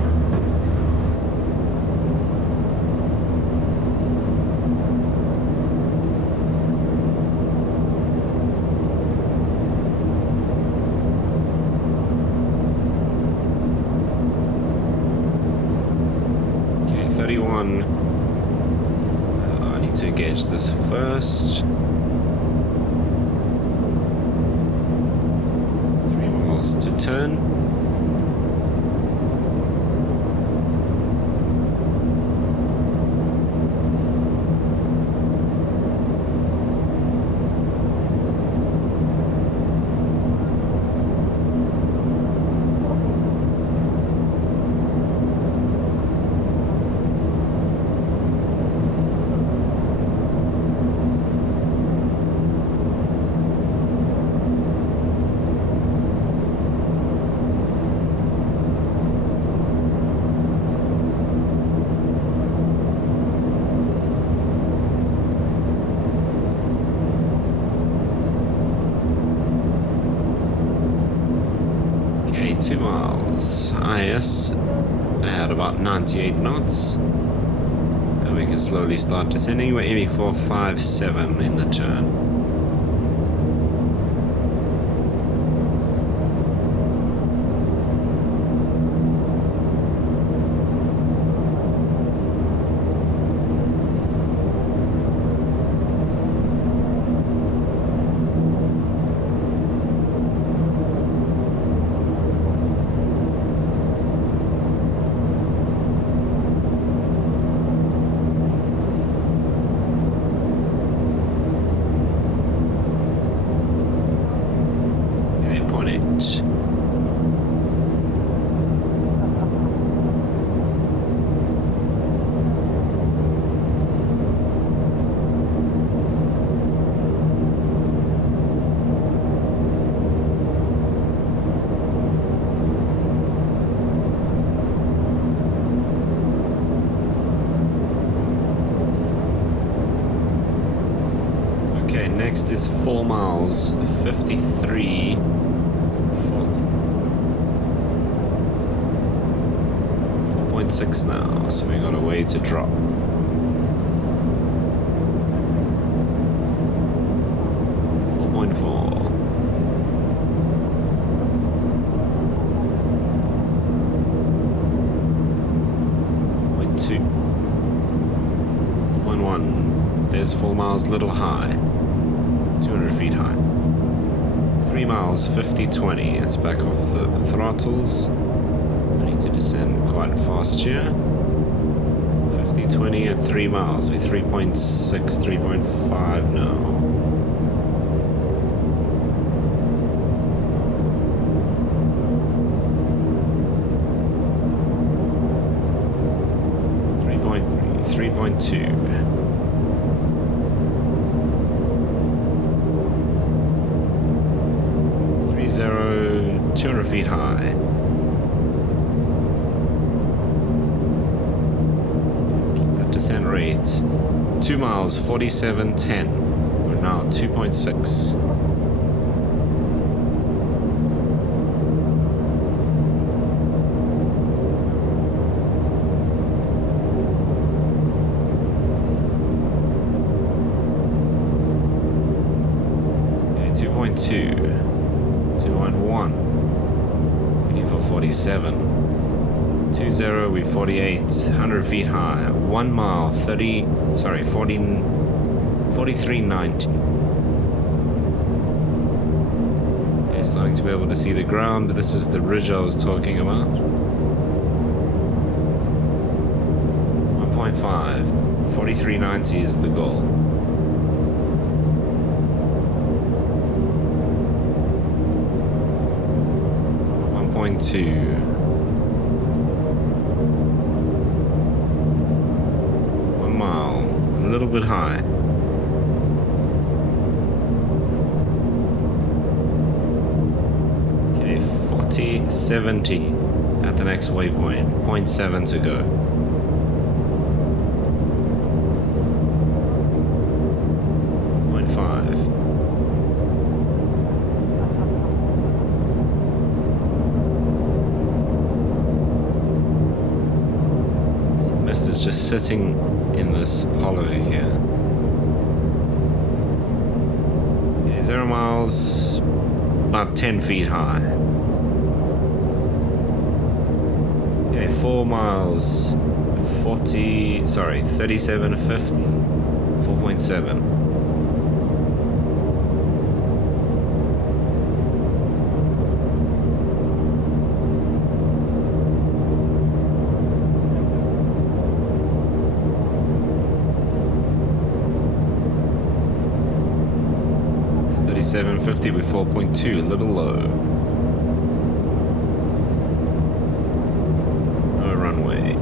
Okay, 31. I need to engage this first. 3 miles to turn. Okay, 2 miles. IS at about 98 knots. And we can slowly start descending. We're aiming for 5.7 in the turn. Next is 4 miles, 53, 40. 4.6 now, so we got a way to drop. 4.4. 1. There's 4 miles, little high. 200 feet high. 3 miles, 50-20. It's back off the throttles. I need to descend quite fast here. 50-20 at 3 miles. We're 3.6, 3.5 now. Three point two. 200 feet high. Let's keep that descent rate. 2 miles, 47.10. We're now 2.6. Okay, 2.2. 2.1. Looking for 47. 20, we're 48. 100 feet high. 1 mile, 43.90. Okay, starting to be able to see the ground. This is the ridge I was talking about. 1.5. 43.90 is the goal. 1.2. 1 mile, a little bit high. Okay, 40.70 at the next waypoint. 0.7 to go. 0.5. Is just sitting in this hollow here. Okay, 0 miles, about 10 feet high. Okay, 4 miles, 37.50, 4.7. .750 with 4.2, a little low. No runway.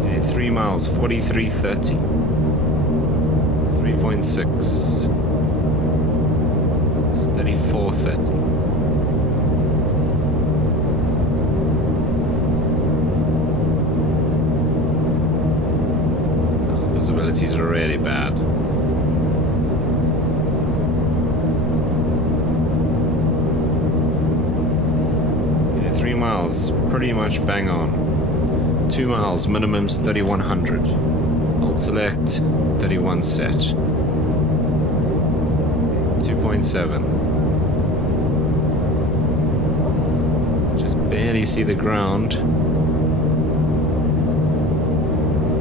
Okay, 3 miles, 43.30. 3.6. It's 34.30. Visibilities are really bad. Okay, 3 miles, pretty much bang on. 2 miles, minimum's 3100. Alt select, 31 set. 2.7. Just barely see the ground.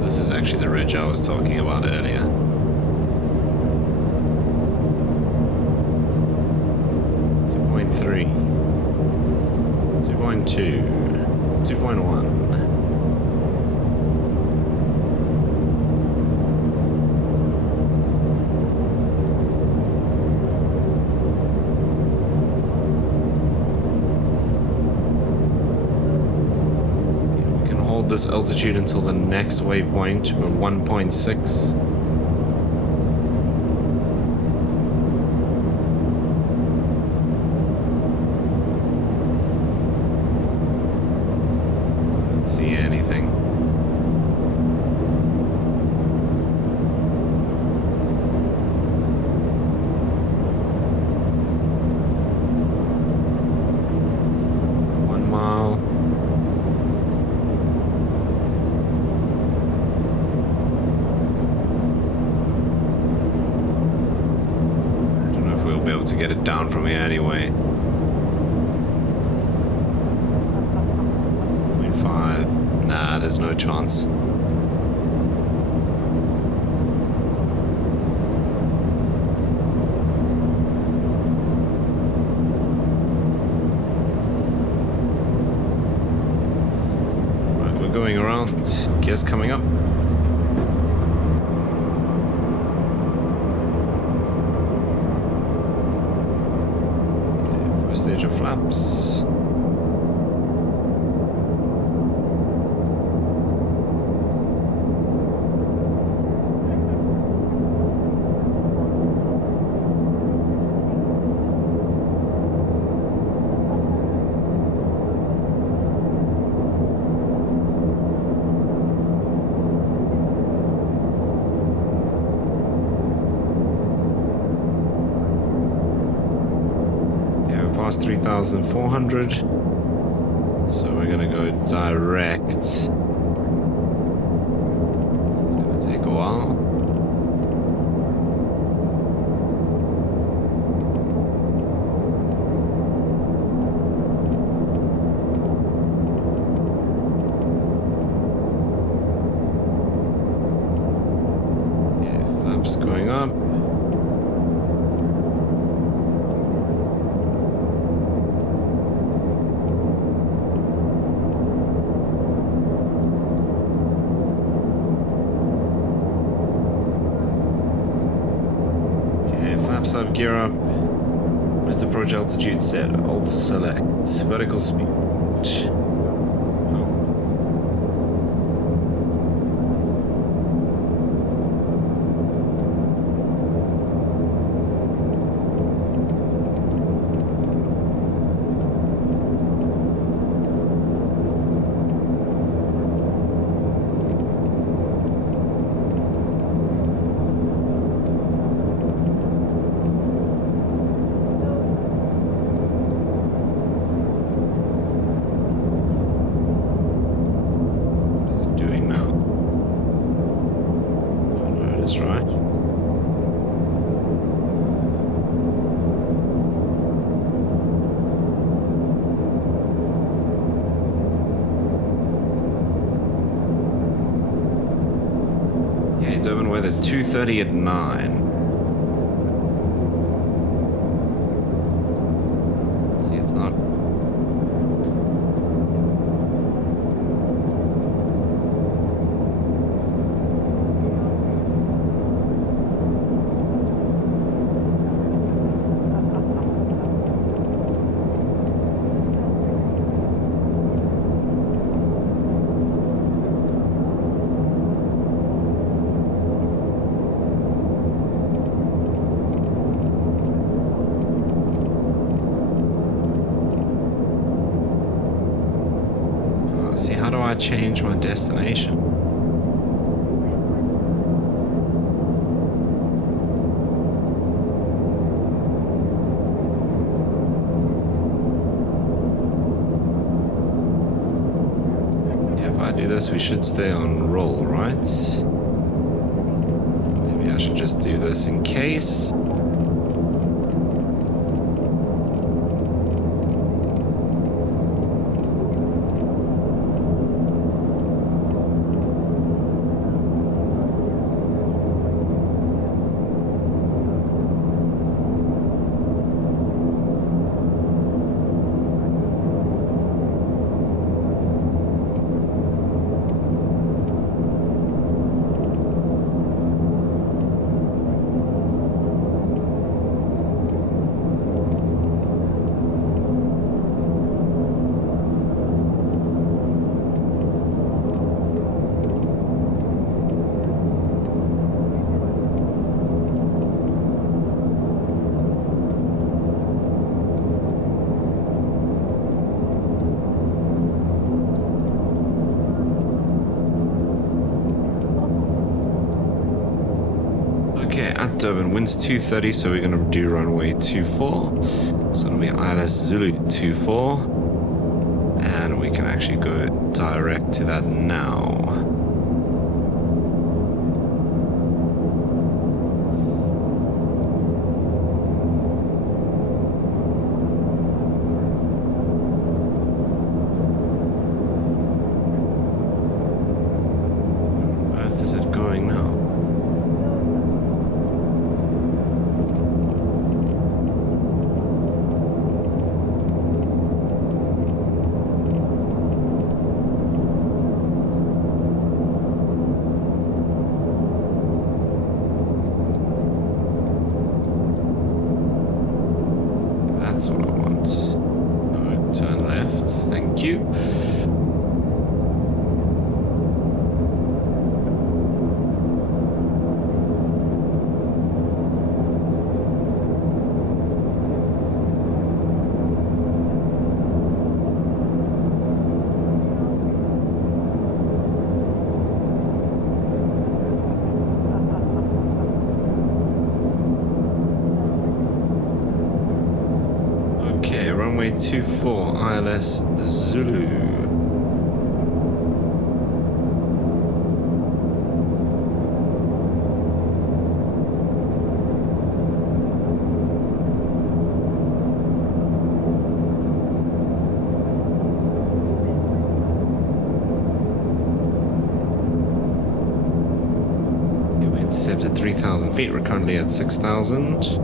This is actually the ridge I was talking about earlier. 2.3, 2.2, 2.1. This altitude until the next waypoint of 1.6. see anything. To get it down from here anyway. 0.5. Nah, there's no chance. Right, we're going around. Gears coming up. Stage of flaps. Past 3,400, so we're gonna go direct. This is gonna take a while. Okay, flaps going up. Sub gear up. Where's the approach altitude set? Alt select. Vertical speed. Durban weather 2:30 at 9. See, it's not. How do I change my destination? Yeah, if I do this, we should stay on roll, right? Maybe I should just do this in case. at Durban. Wind's 230, so we're going to do runway 24. So it'll be ILS Zulu 24. And we can actually go direct to that now. That's what I want. No, turn left. Thank you. Runway 24, ILS Zulu. Okay, we intercepted 3,000 feet. We're currently at 6,000.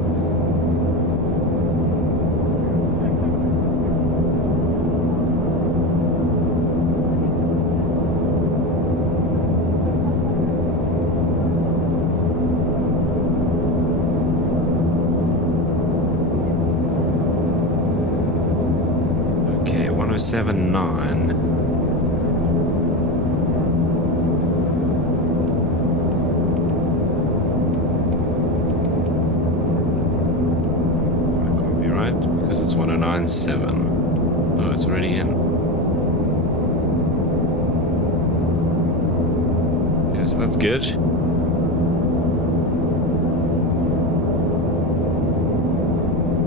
Okay, 1079. That can't be right because it's 1097. Oh, it's already in. Yeah, so that's good.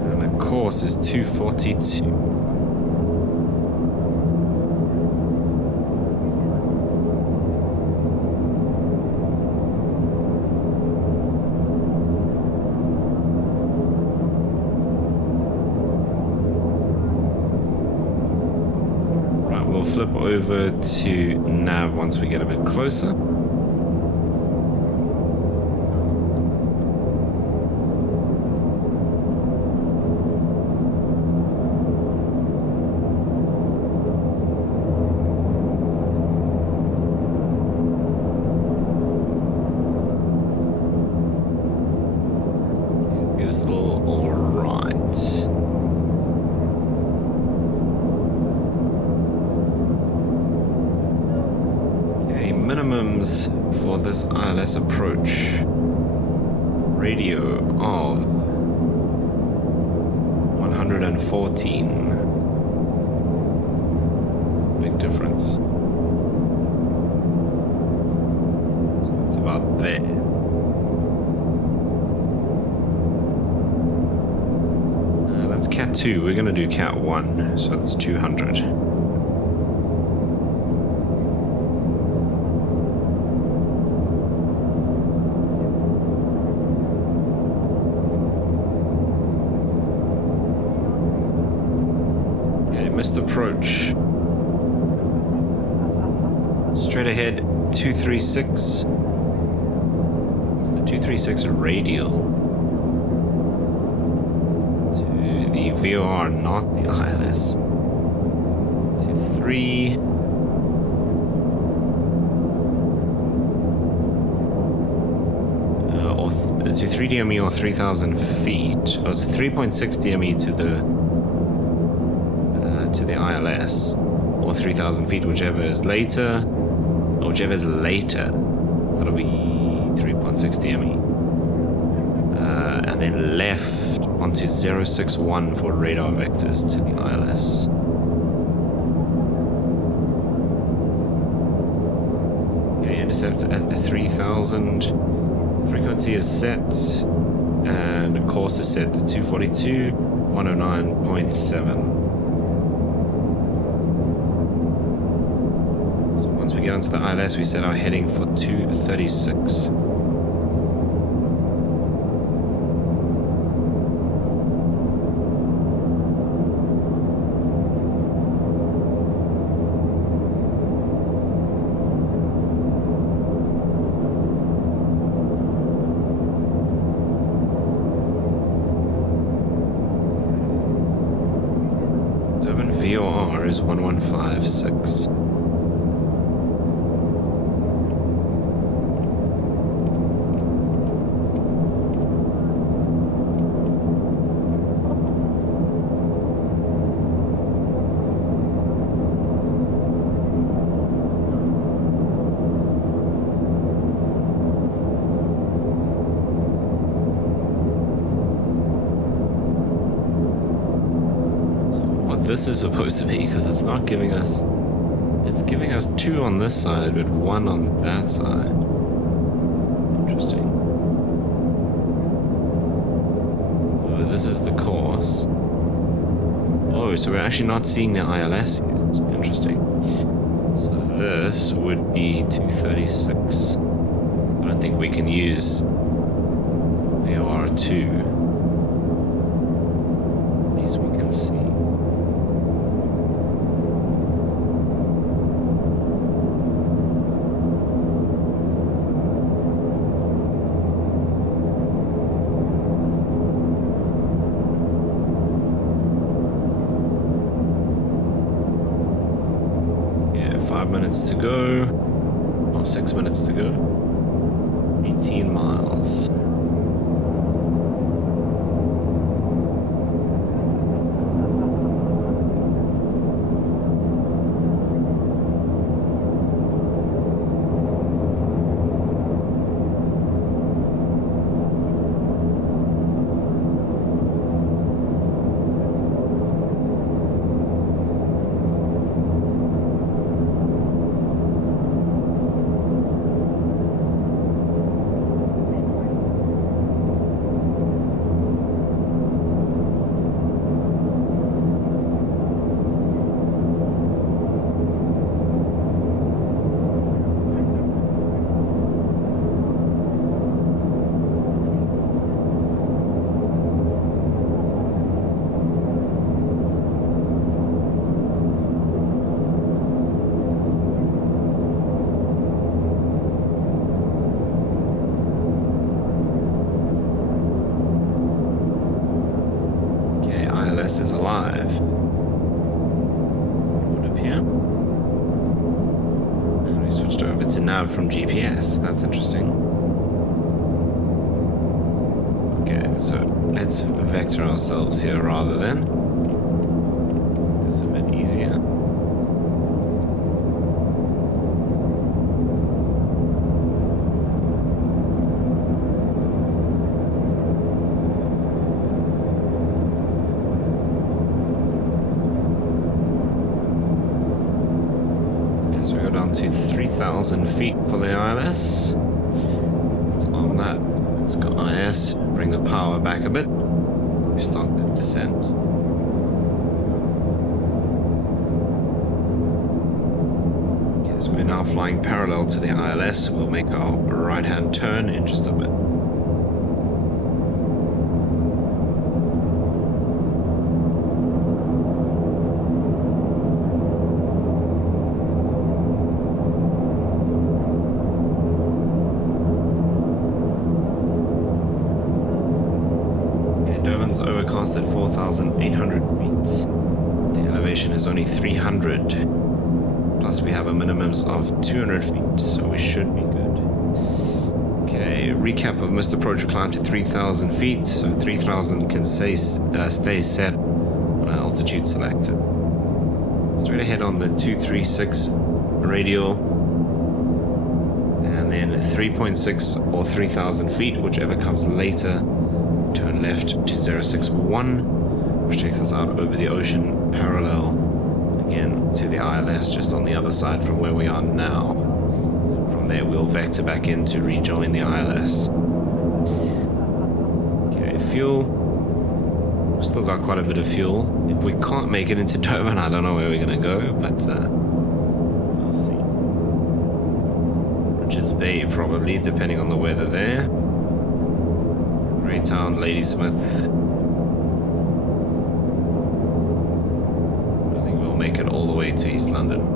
And the course is 242. Flip over to nav once we get a bit closer. Feels a little all right. Minimums for this ILS approach. Radio of 114. Big difference. So that's about there. That's Cat 2. We're going to do Cat 1, so that's 200. Missed approach. Straight ahead, 236. It's the 236 radial to the VOR, not the ILS. 23. To 3 DME or 3,000 feet. Oh, it's 3.6 DME to the ILS, or 3,000 feet, whichever is later, or whichever is later. That'll be 3.6 DME. And then left onto 061 for radar vectors to the ILS. Okay, intercept at 3,000. Frequency is set, and course is set to 242, 109.7. So once we get onto the ILS, we set our heading for 236. Durban VOR is 1156. This is supposed to be, because it's not giving us, it's giving us 2 on this side but 1 on that side. Interesting. Oh, this is the course. Oh, so we're actually not seeing the ILS yet. Interesting. So this would be 236. I don't think we can use VOR2. At least we can see. To go, or 6 minutes to go, 18 miles. Is alive. Would appear. And we switched over to nav from GPS. That's interesting. Okay, so let's vector ourselves here rather than. It's a bit easier. To 3,000 feet for the ILS. Let's arm that. Let's go IS. Bring the power back a bit. We start that descent. Okay, so we're now flying parallel to the ILS. We'll make our right-hand turn in just a bit. Overcast at 4,800 feet. The elevation is only 300. Plus we have a minimums of 200 feet, so we should be good. Okay, recap of missed approach climb to 3,000 feet. So 3,000 can stay set on our altitude selector. Straight ahead on the 236 radial. And then 3.6 or 3,000 feet, whichever comes later. Turn left to 061, which takes us out over the ocean parallel again to the ILS just on the other side from where we are now. From there we'll vector back in to rejoin the ILS. Okay, fuel. We've still got quite a bit of fuel. If we can't make it into Durban, I don't know where we're gonna go, but we'll see. Richards Bay, probably, depending on the weather there. Greytown, Ladysmith. I think we'll make it all the way to East London.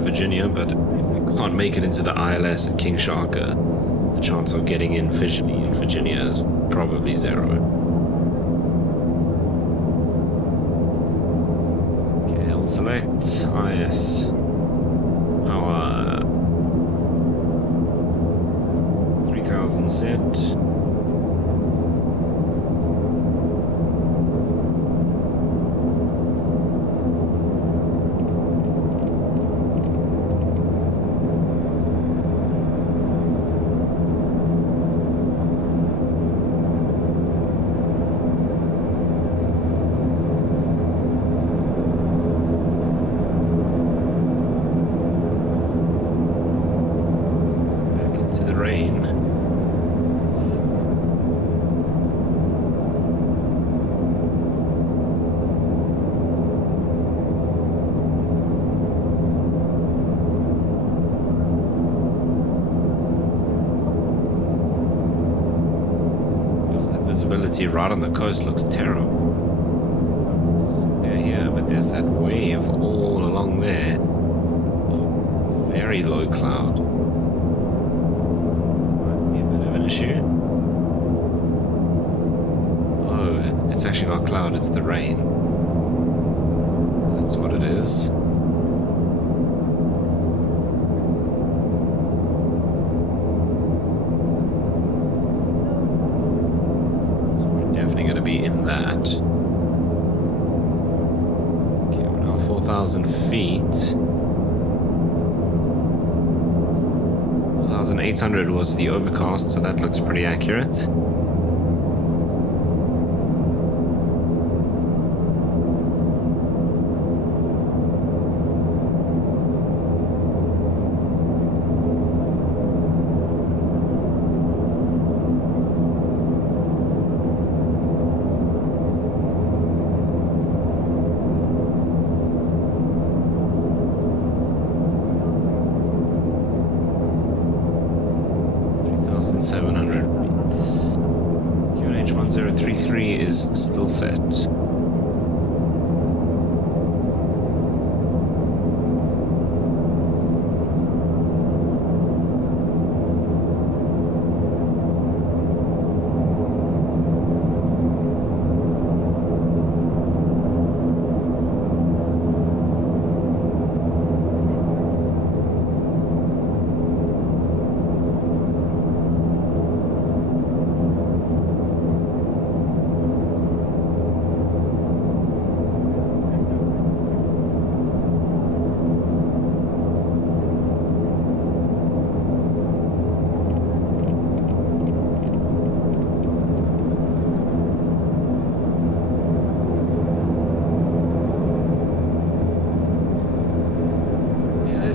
Virginia, but if we can't make it into the ILS at King Shark, the chance of getting in visually in Virginia is probably 0. Okay, I'll select IS power 3000 set. Visibility right on the coast looks terrible. They're here, but there's that wave all along there of very low cloud. Might be a bit of an issue. Oh, it's actually not cloud, it's the rain. That's what it is. In that. Okay, we're now 4,000 feet. 4,800 was the overcast, so that looks pretty accurate. Is still set.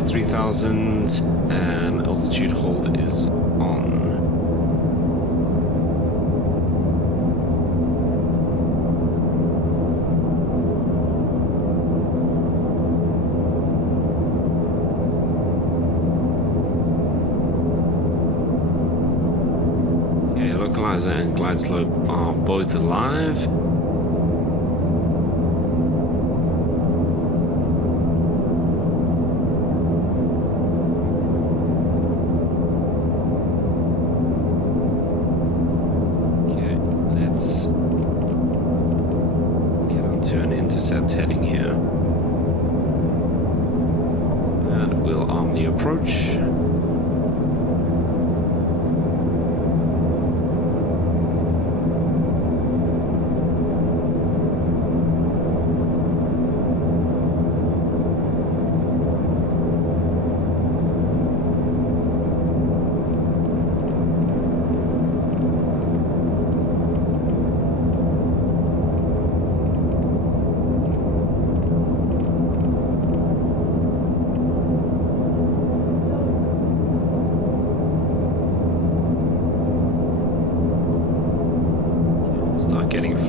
is 3,000 and altitude hold is on. Okay, localizer and glide slope are both alive. Heading here, and we'll arm the approach.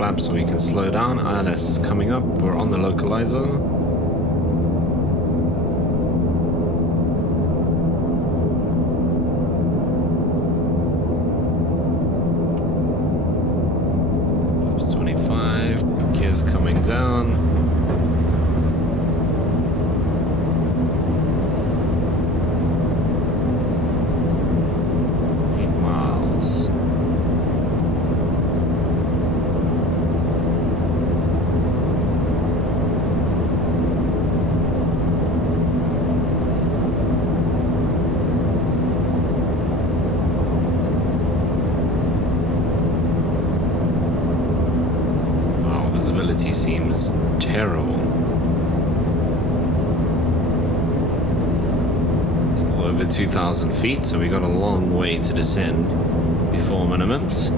flaps so we can slow down. ILS is coming up. We're on the localizer. Flaps 25. Gears coming down. Visibility seems terrible. Still over 2,000 feet, so we got a long way to descend before minimums.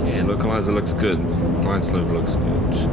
Okay, localizer looks good. Glide slope looks good.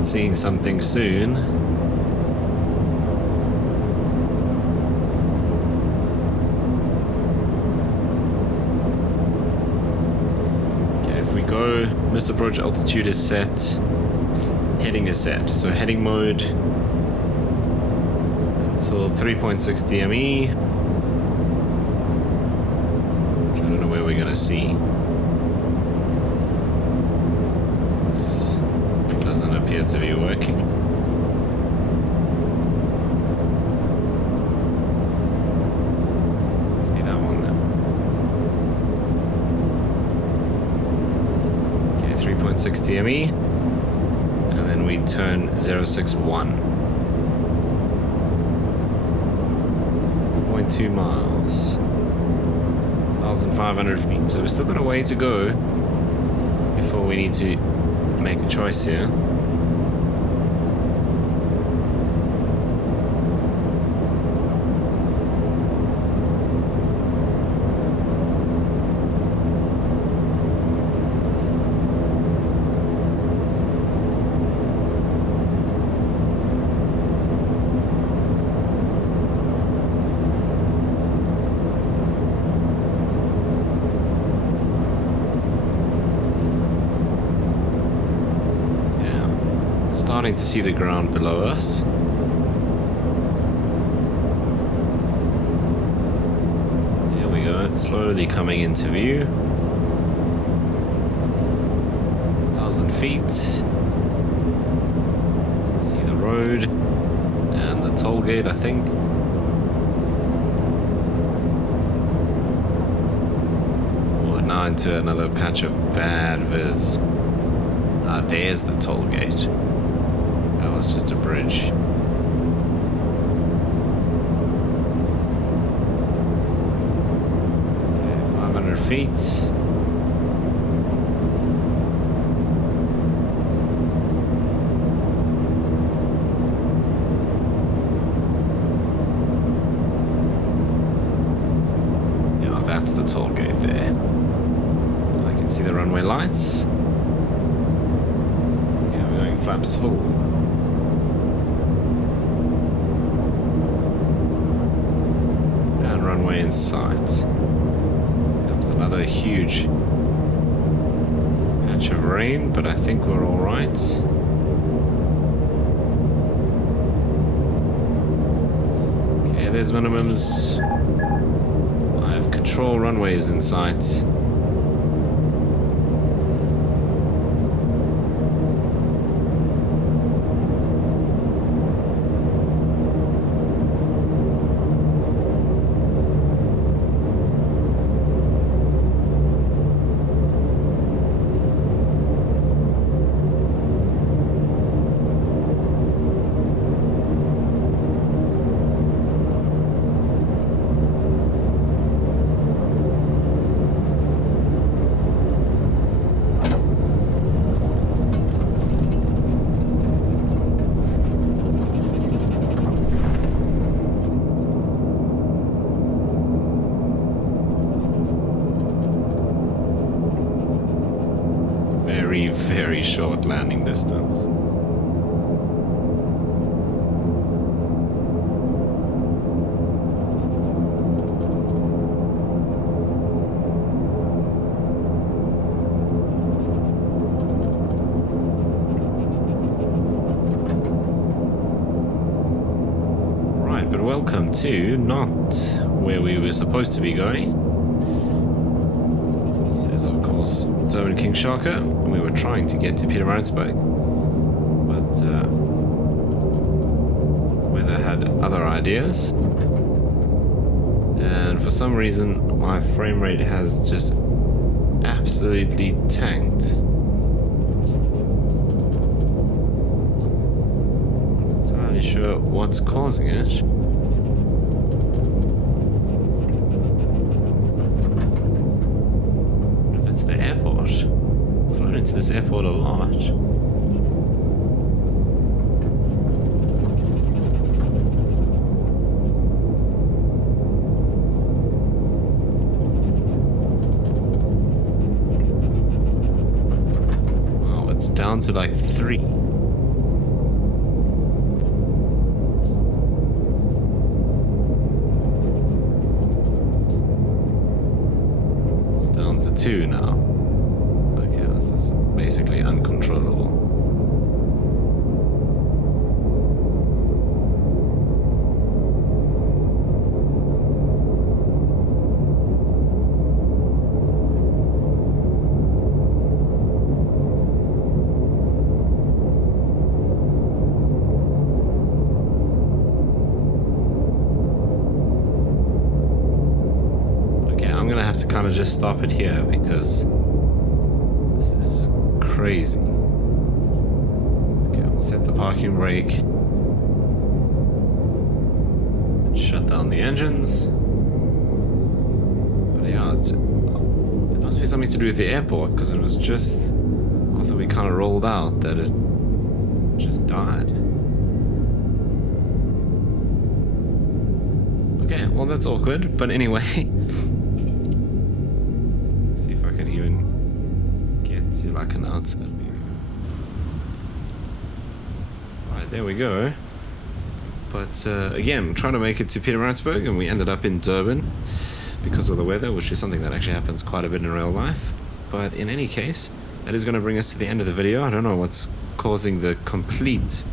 Seeing something soon. Okay, if we go, missed approach altitude is set, heading is set. So heading mode until 3.6 DME. I don't know where we're gonna see. Appear to be working. Must be that one then. Okay, 3.6 DME, and then we turn 061. 0.2 miles. 1,500 feet. So we've still got a way to go before we need to make a choice here. Starting to see the ground below us. Here we go, slowly coming into view. 1,000 feet. See the road and the toll gate, I think. We're now into another patch of bad viz. There's the toll gate. That was just a bridge. Okay, 500 feet. Yeah, that's the toll gate there. I can see the runway lights. Yeah, we're going flaps full. Runway in sight. Comes another huge patch of rain, but I think we're all right. Okay, there's minimums. I have control runways in sight. very short landing distance. Welcome to not where we were supposed to be going. This is of course Durban King Sharker. We were trying to get to Pietermaritzburg, but weather had other ideas, and for some reason my frame rate has just absolutely tanked. Not entirely sure what's causing it. Into this airport a lot. Wow, it's down to like 3. It's down to 2 now. This is basically uncontrollable. Okay, I'm gonna have to kind of just stop it here because this is crazy. Okay, we'll set the parking brake and shut down the engines. But yeah, it must be something to do with the airport, because it was just after we kind of rolled out that it just died. Okay, well that's awkward, but anyway. See if I can even to like an outside view. Right, there we go. But again, trying to make it to Pietermaritzburg, and we ended up in Durban because of the weather, which is something that actually happens quite a bit in real life. But in any case, that is going to bring us to the end of the video. I don't know what's causing the complete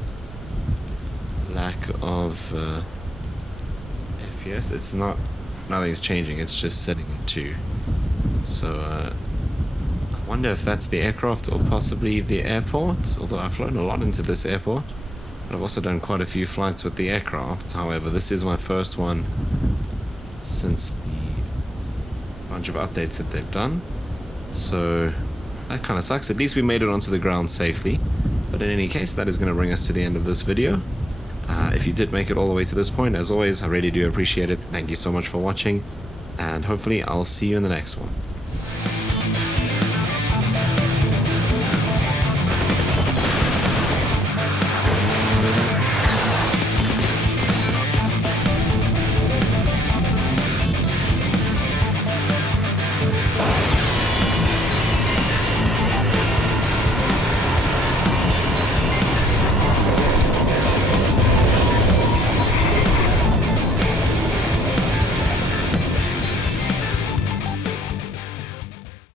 lack of FPS. It's not, nothing's changing, it's just setting at 2. So I wonder if that's the aircraft or possibly the airport, although I've flown a lot into this airport, but I've also done quite a few flights with the aircraft. However, this is my first one since the bunch of updates that they've done, so that kind of sucks. At least we made it onto the ground safely. But in any case, that is going to bring us to the end of this video. If you did make it all the way to this point, as always, I really do appreciate it. Thank you so much for watching, and hopefully I'll see you in the next one.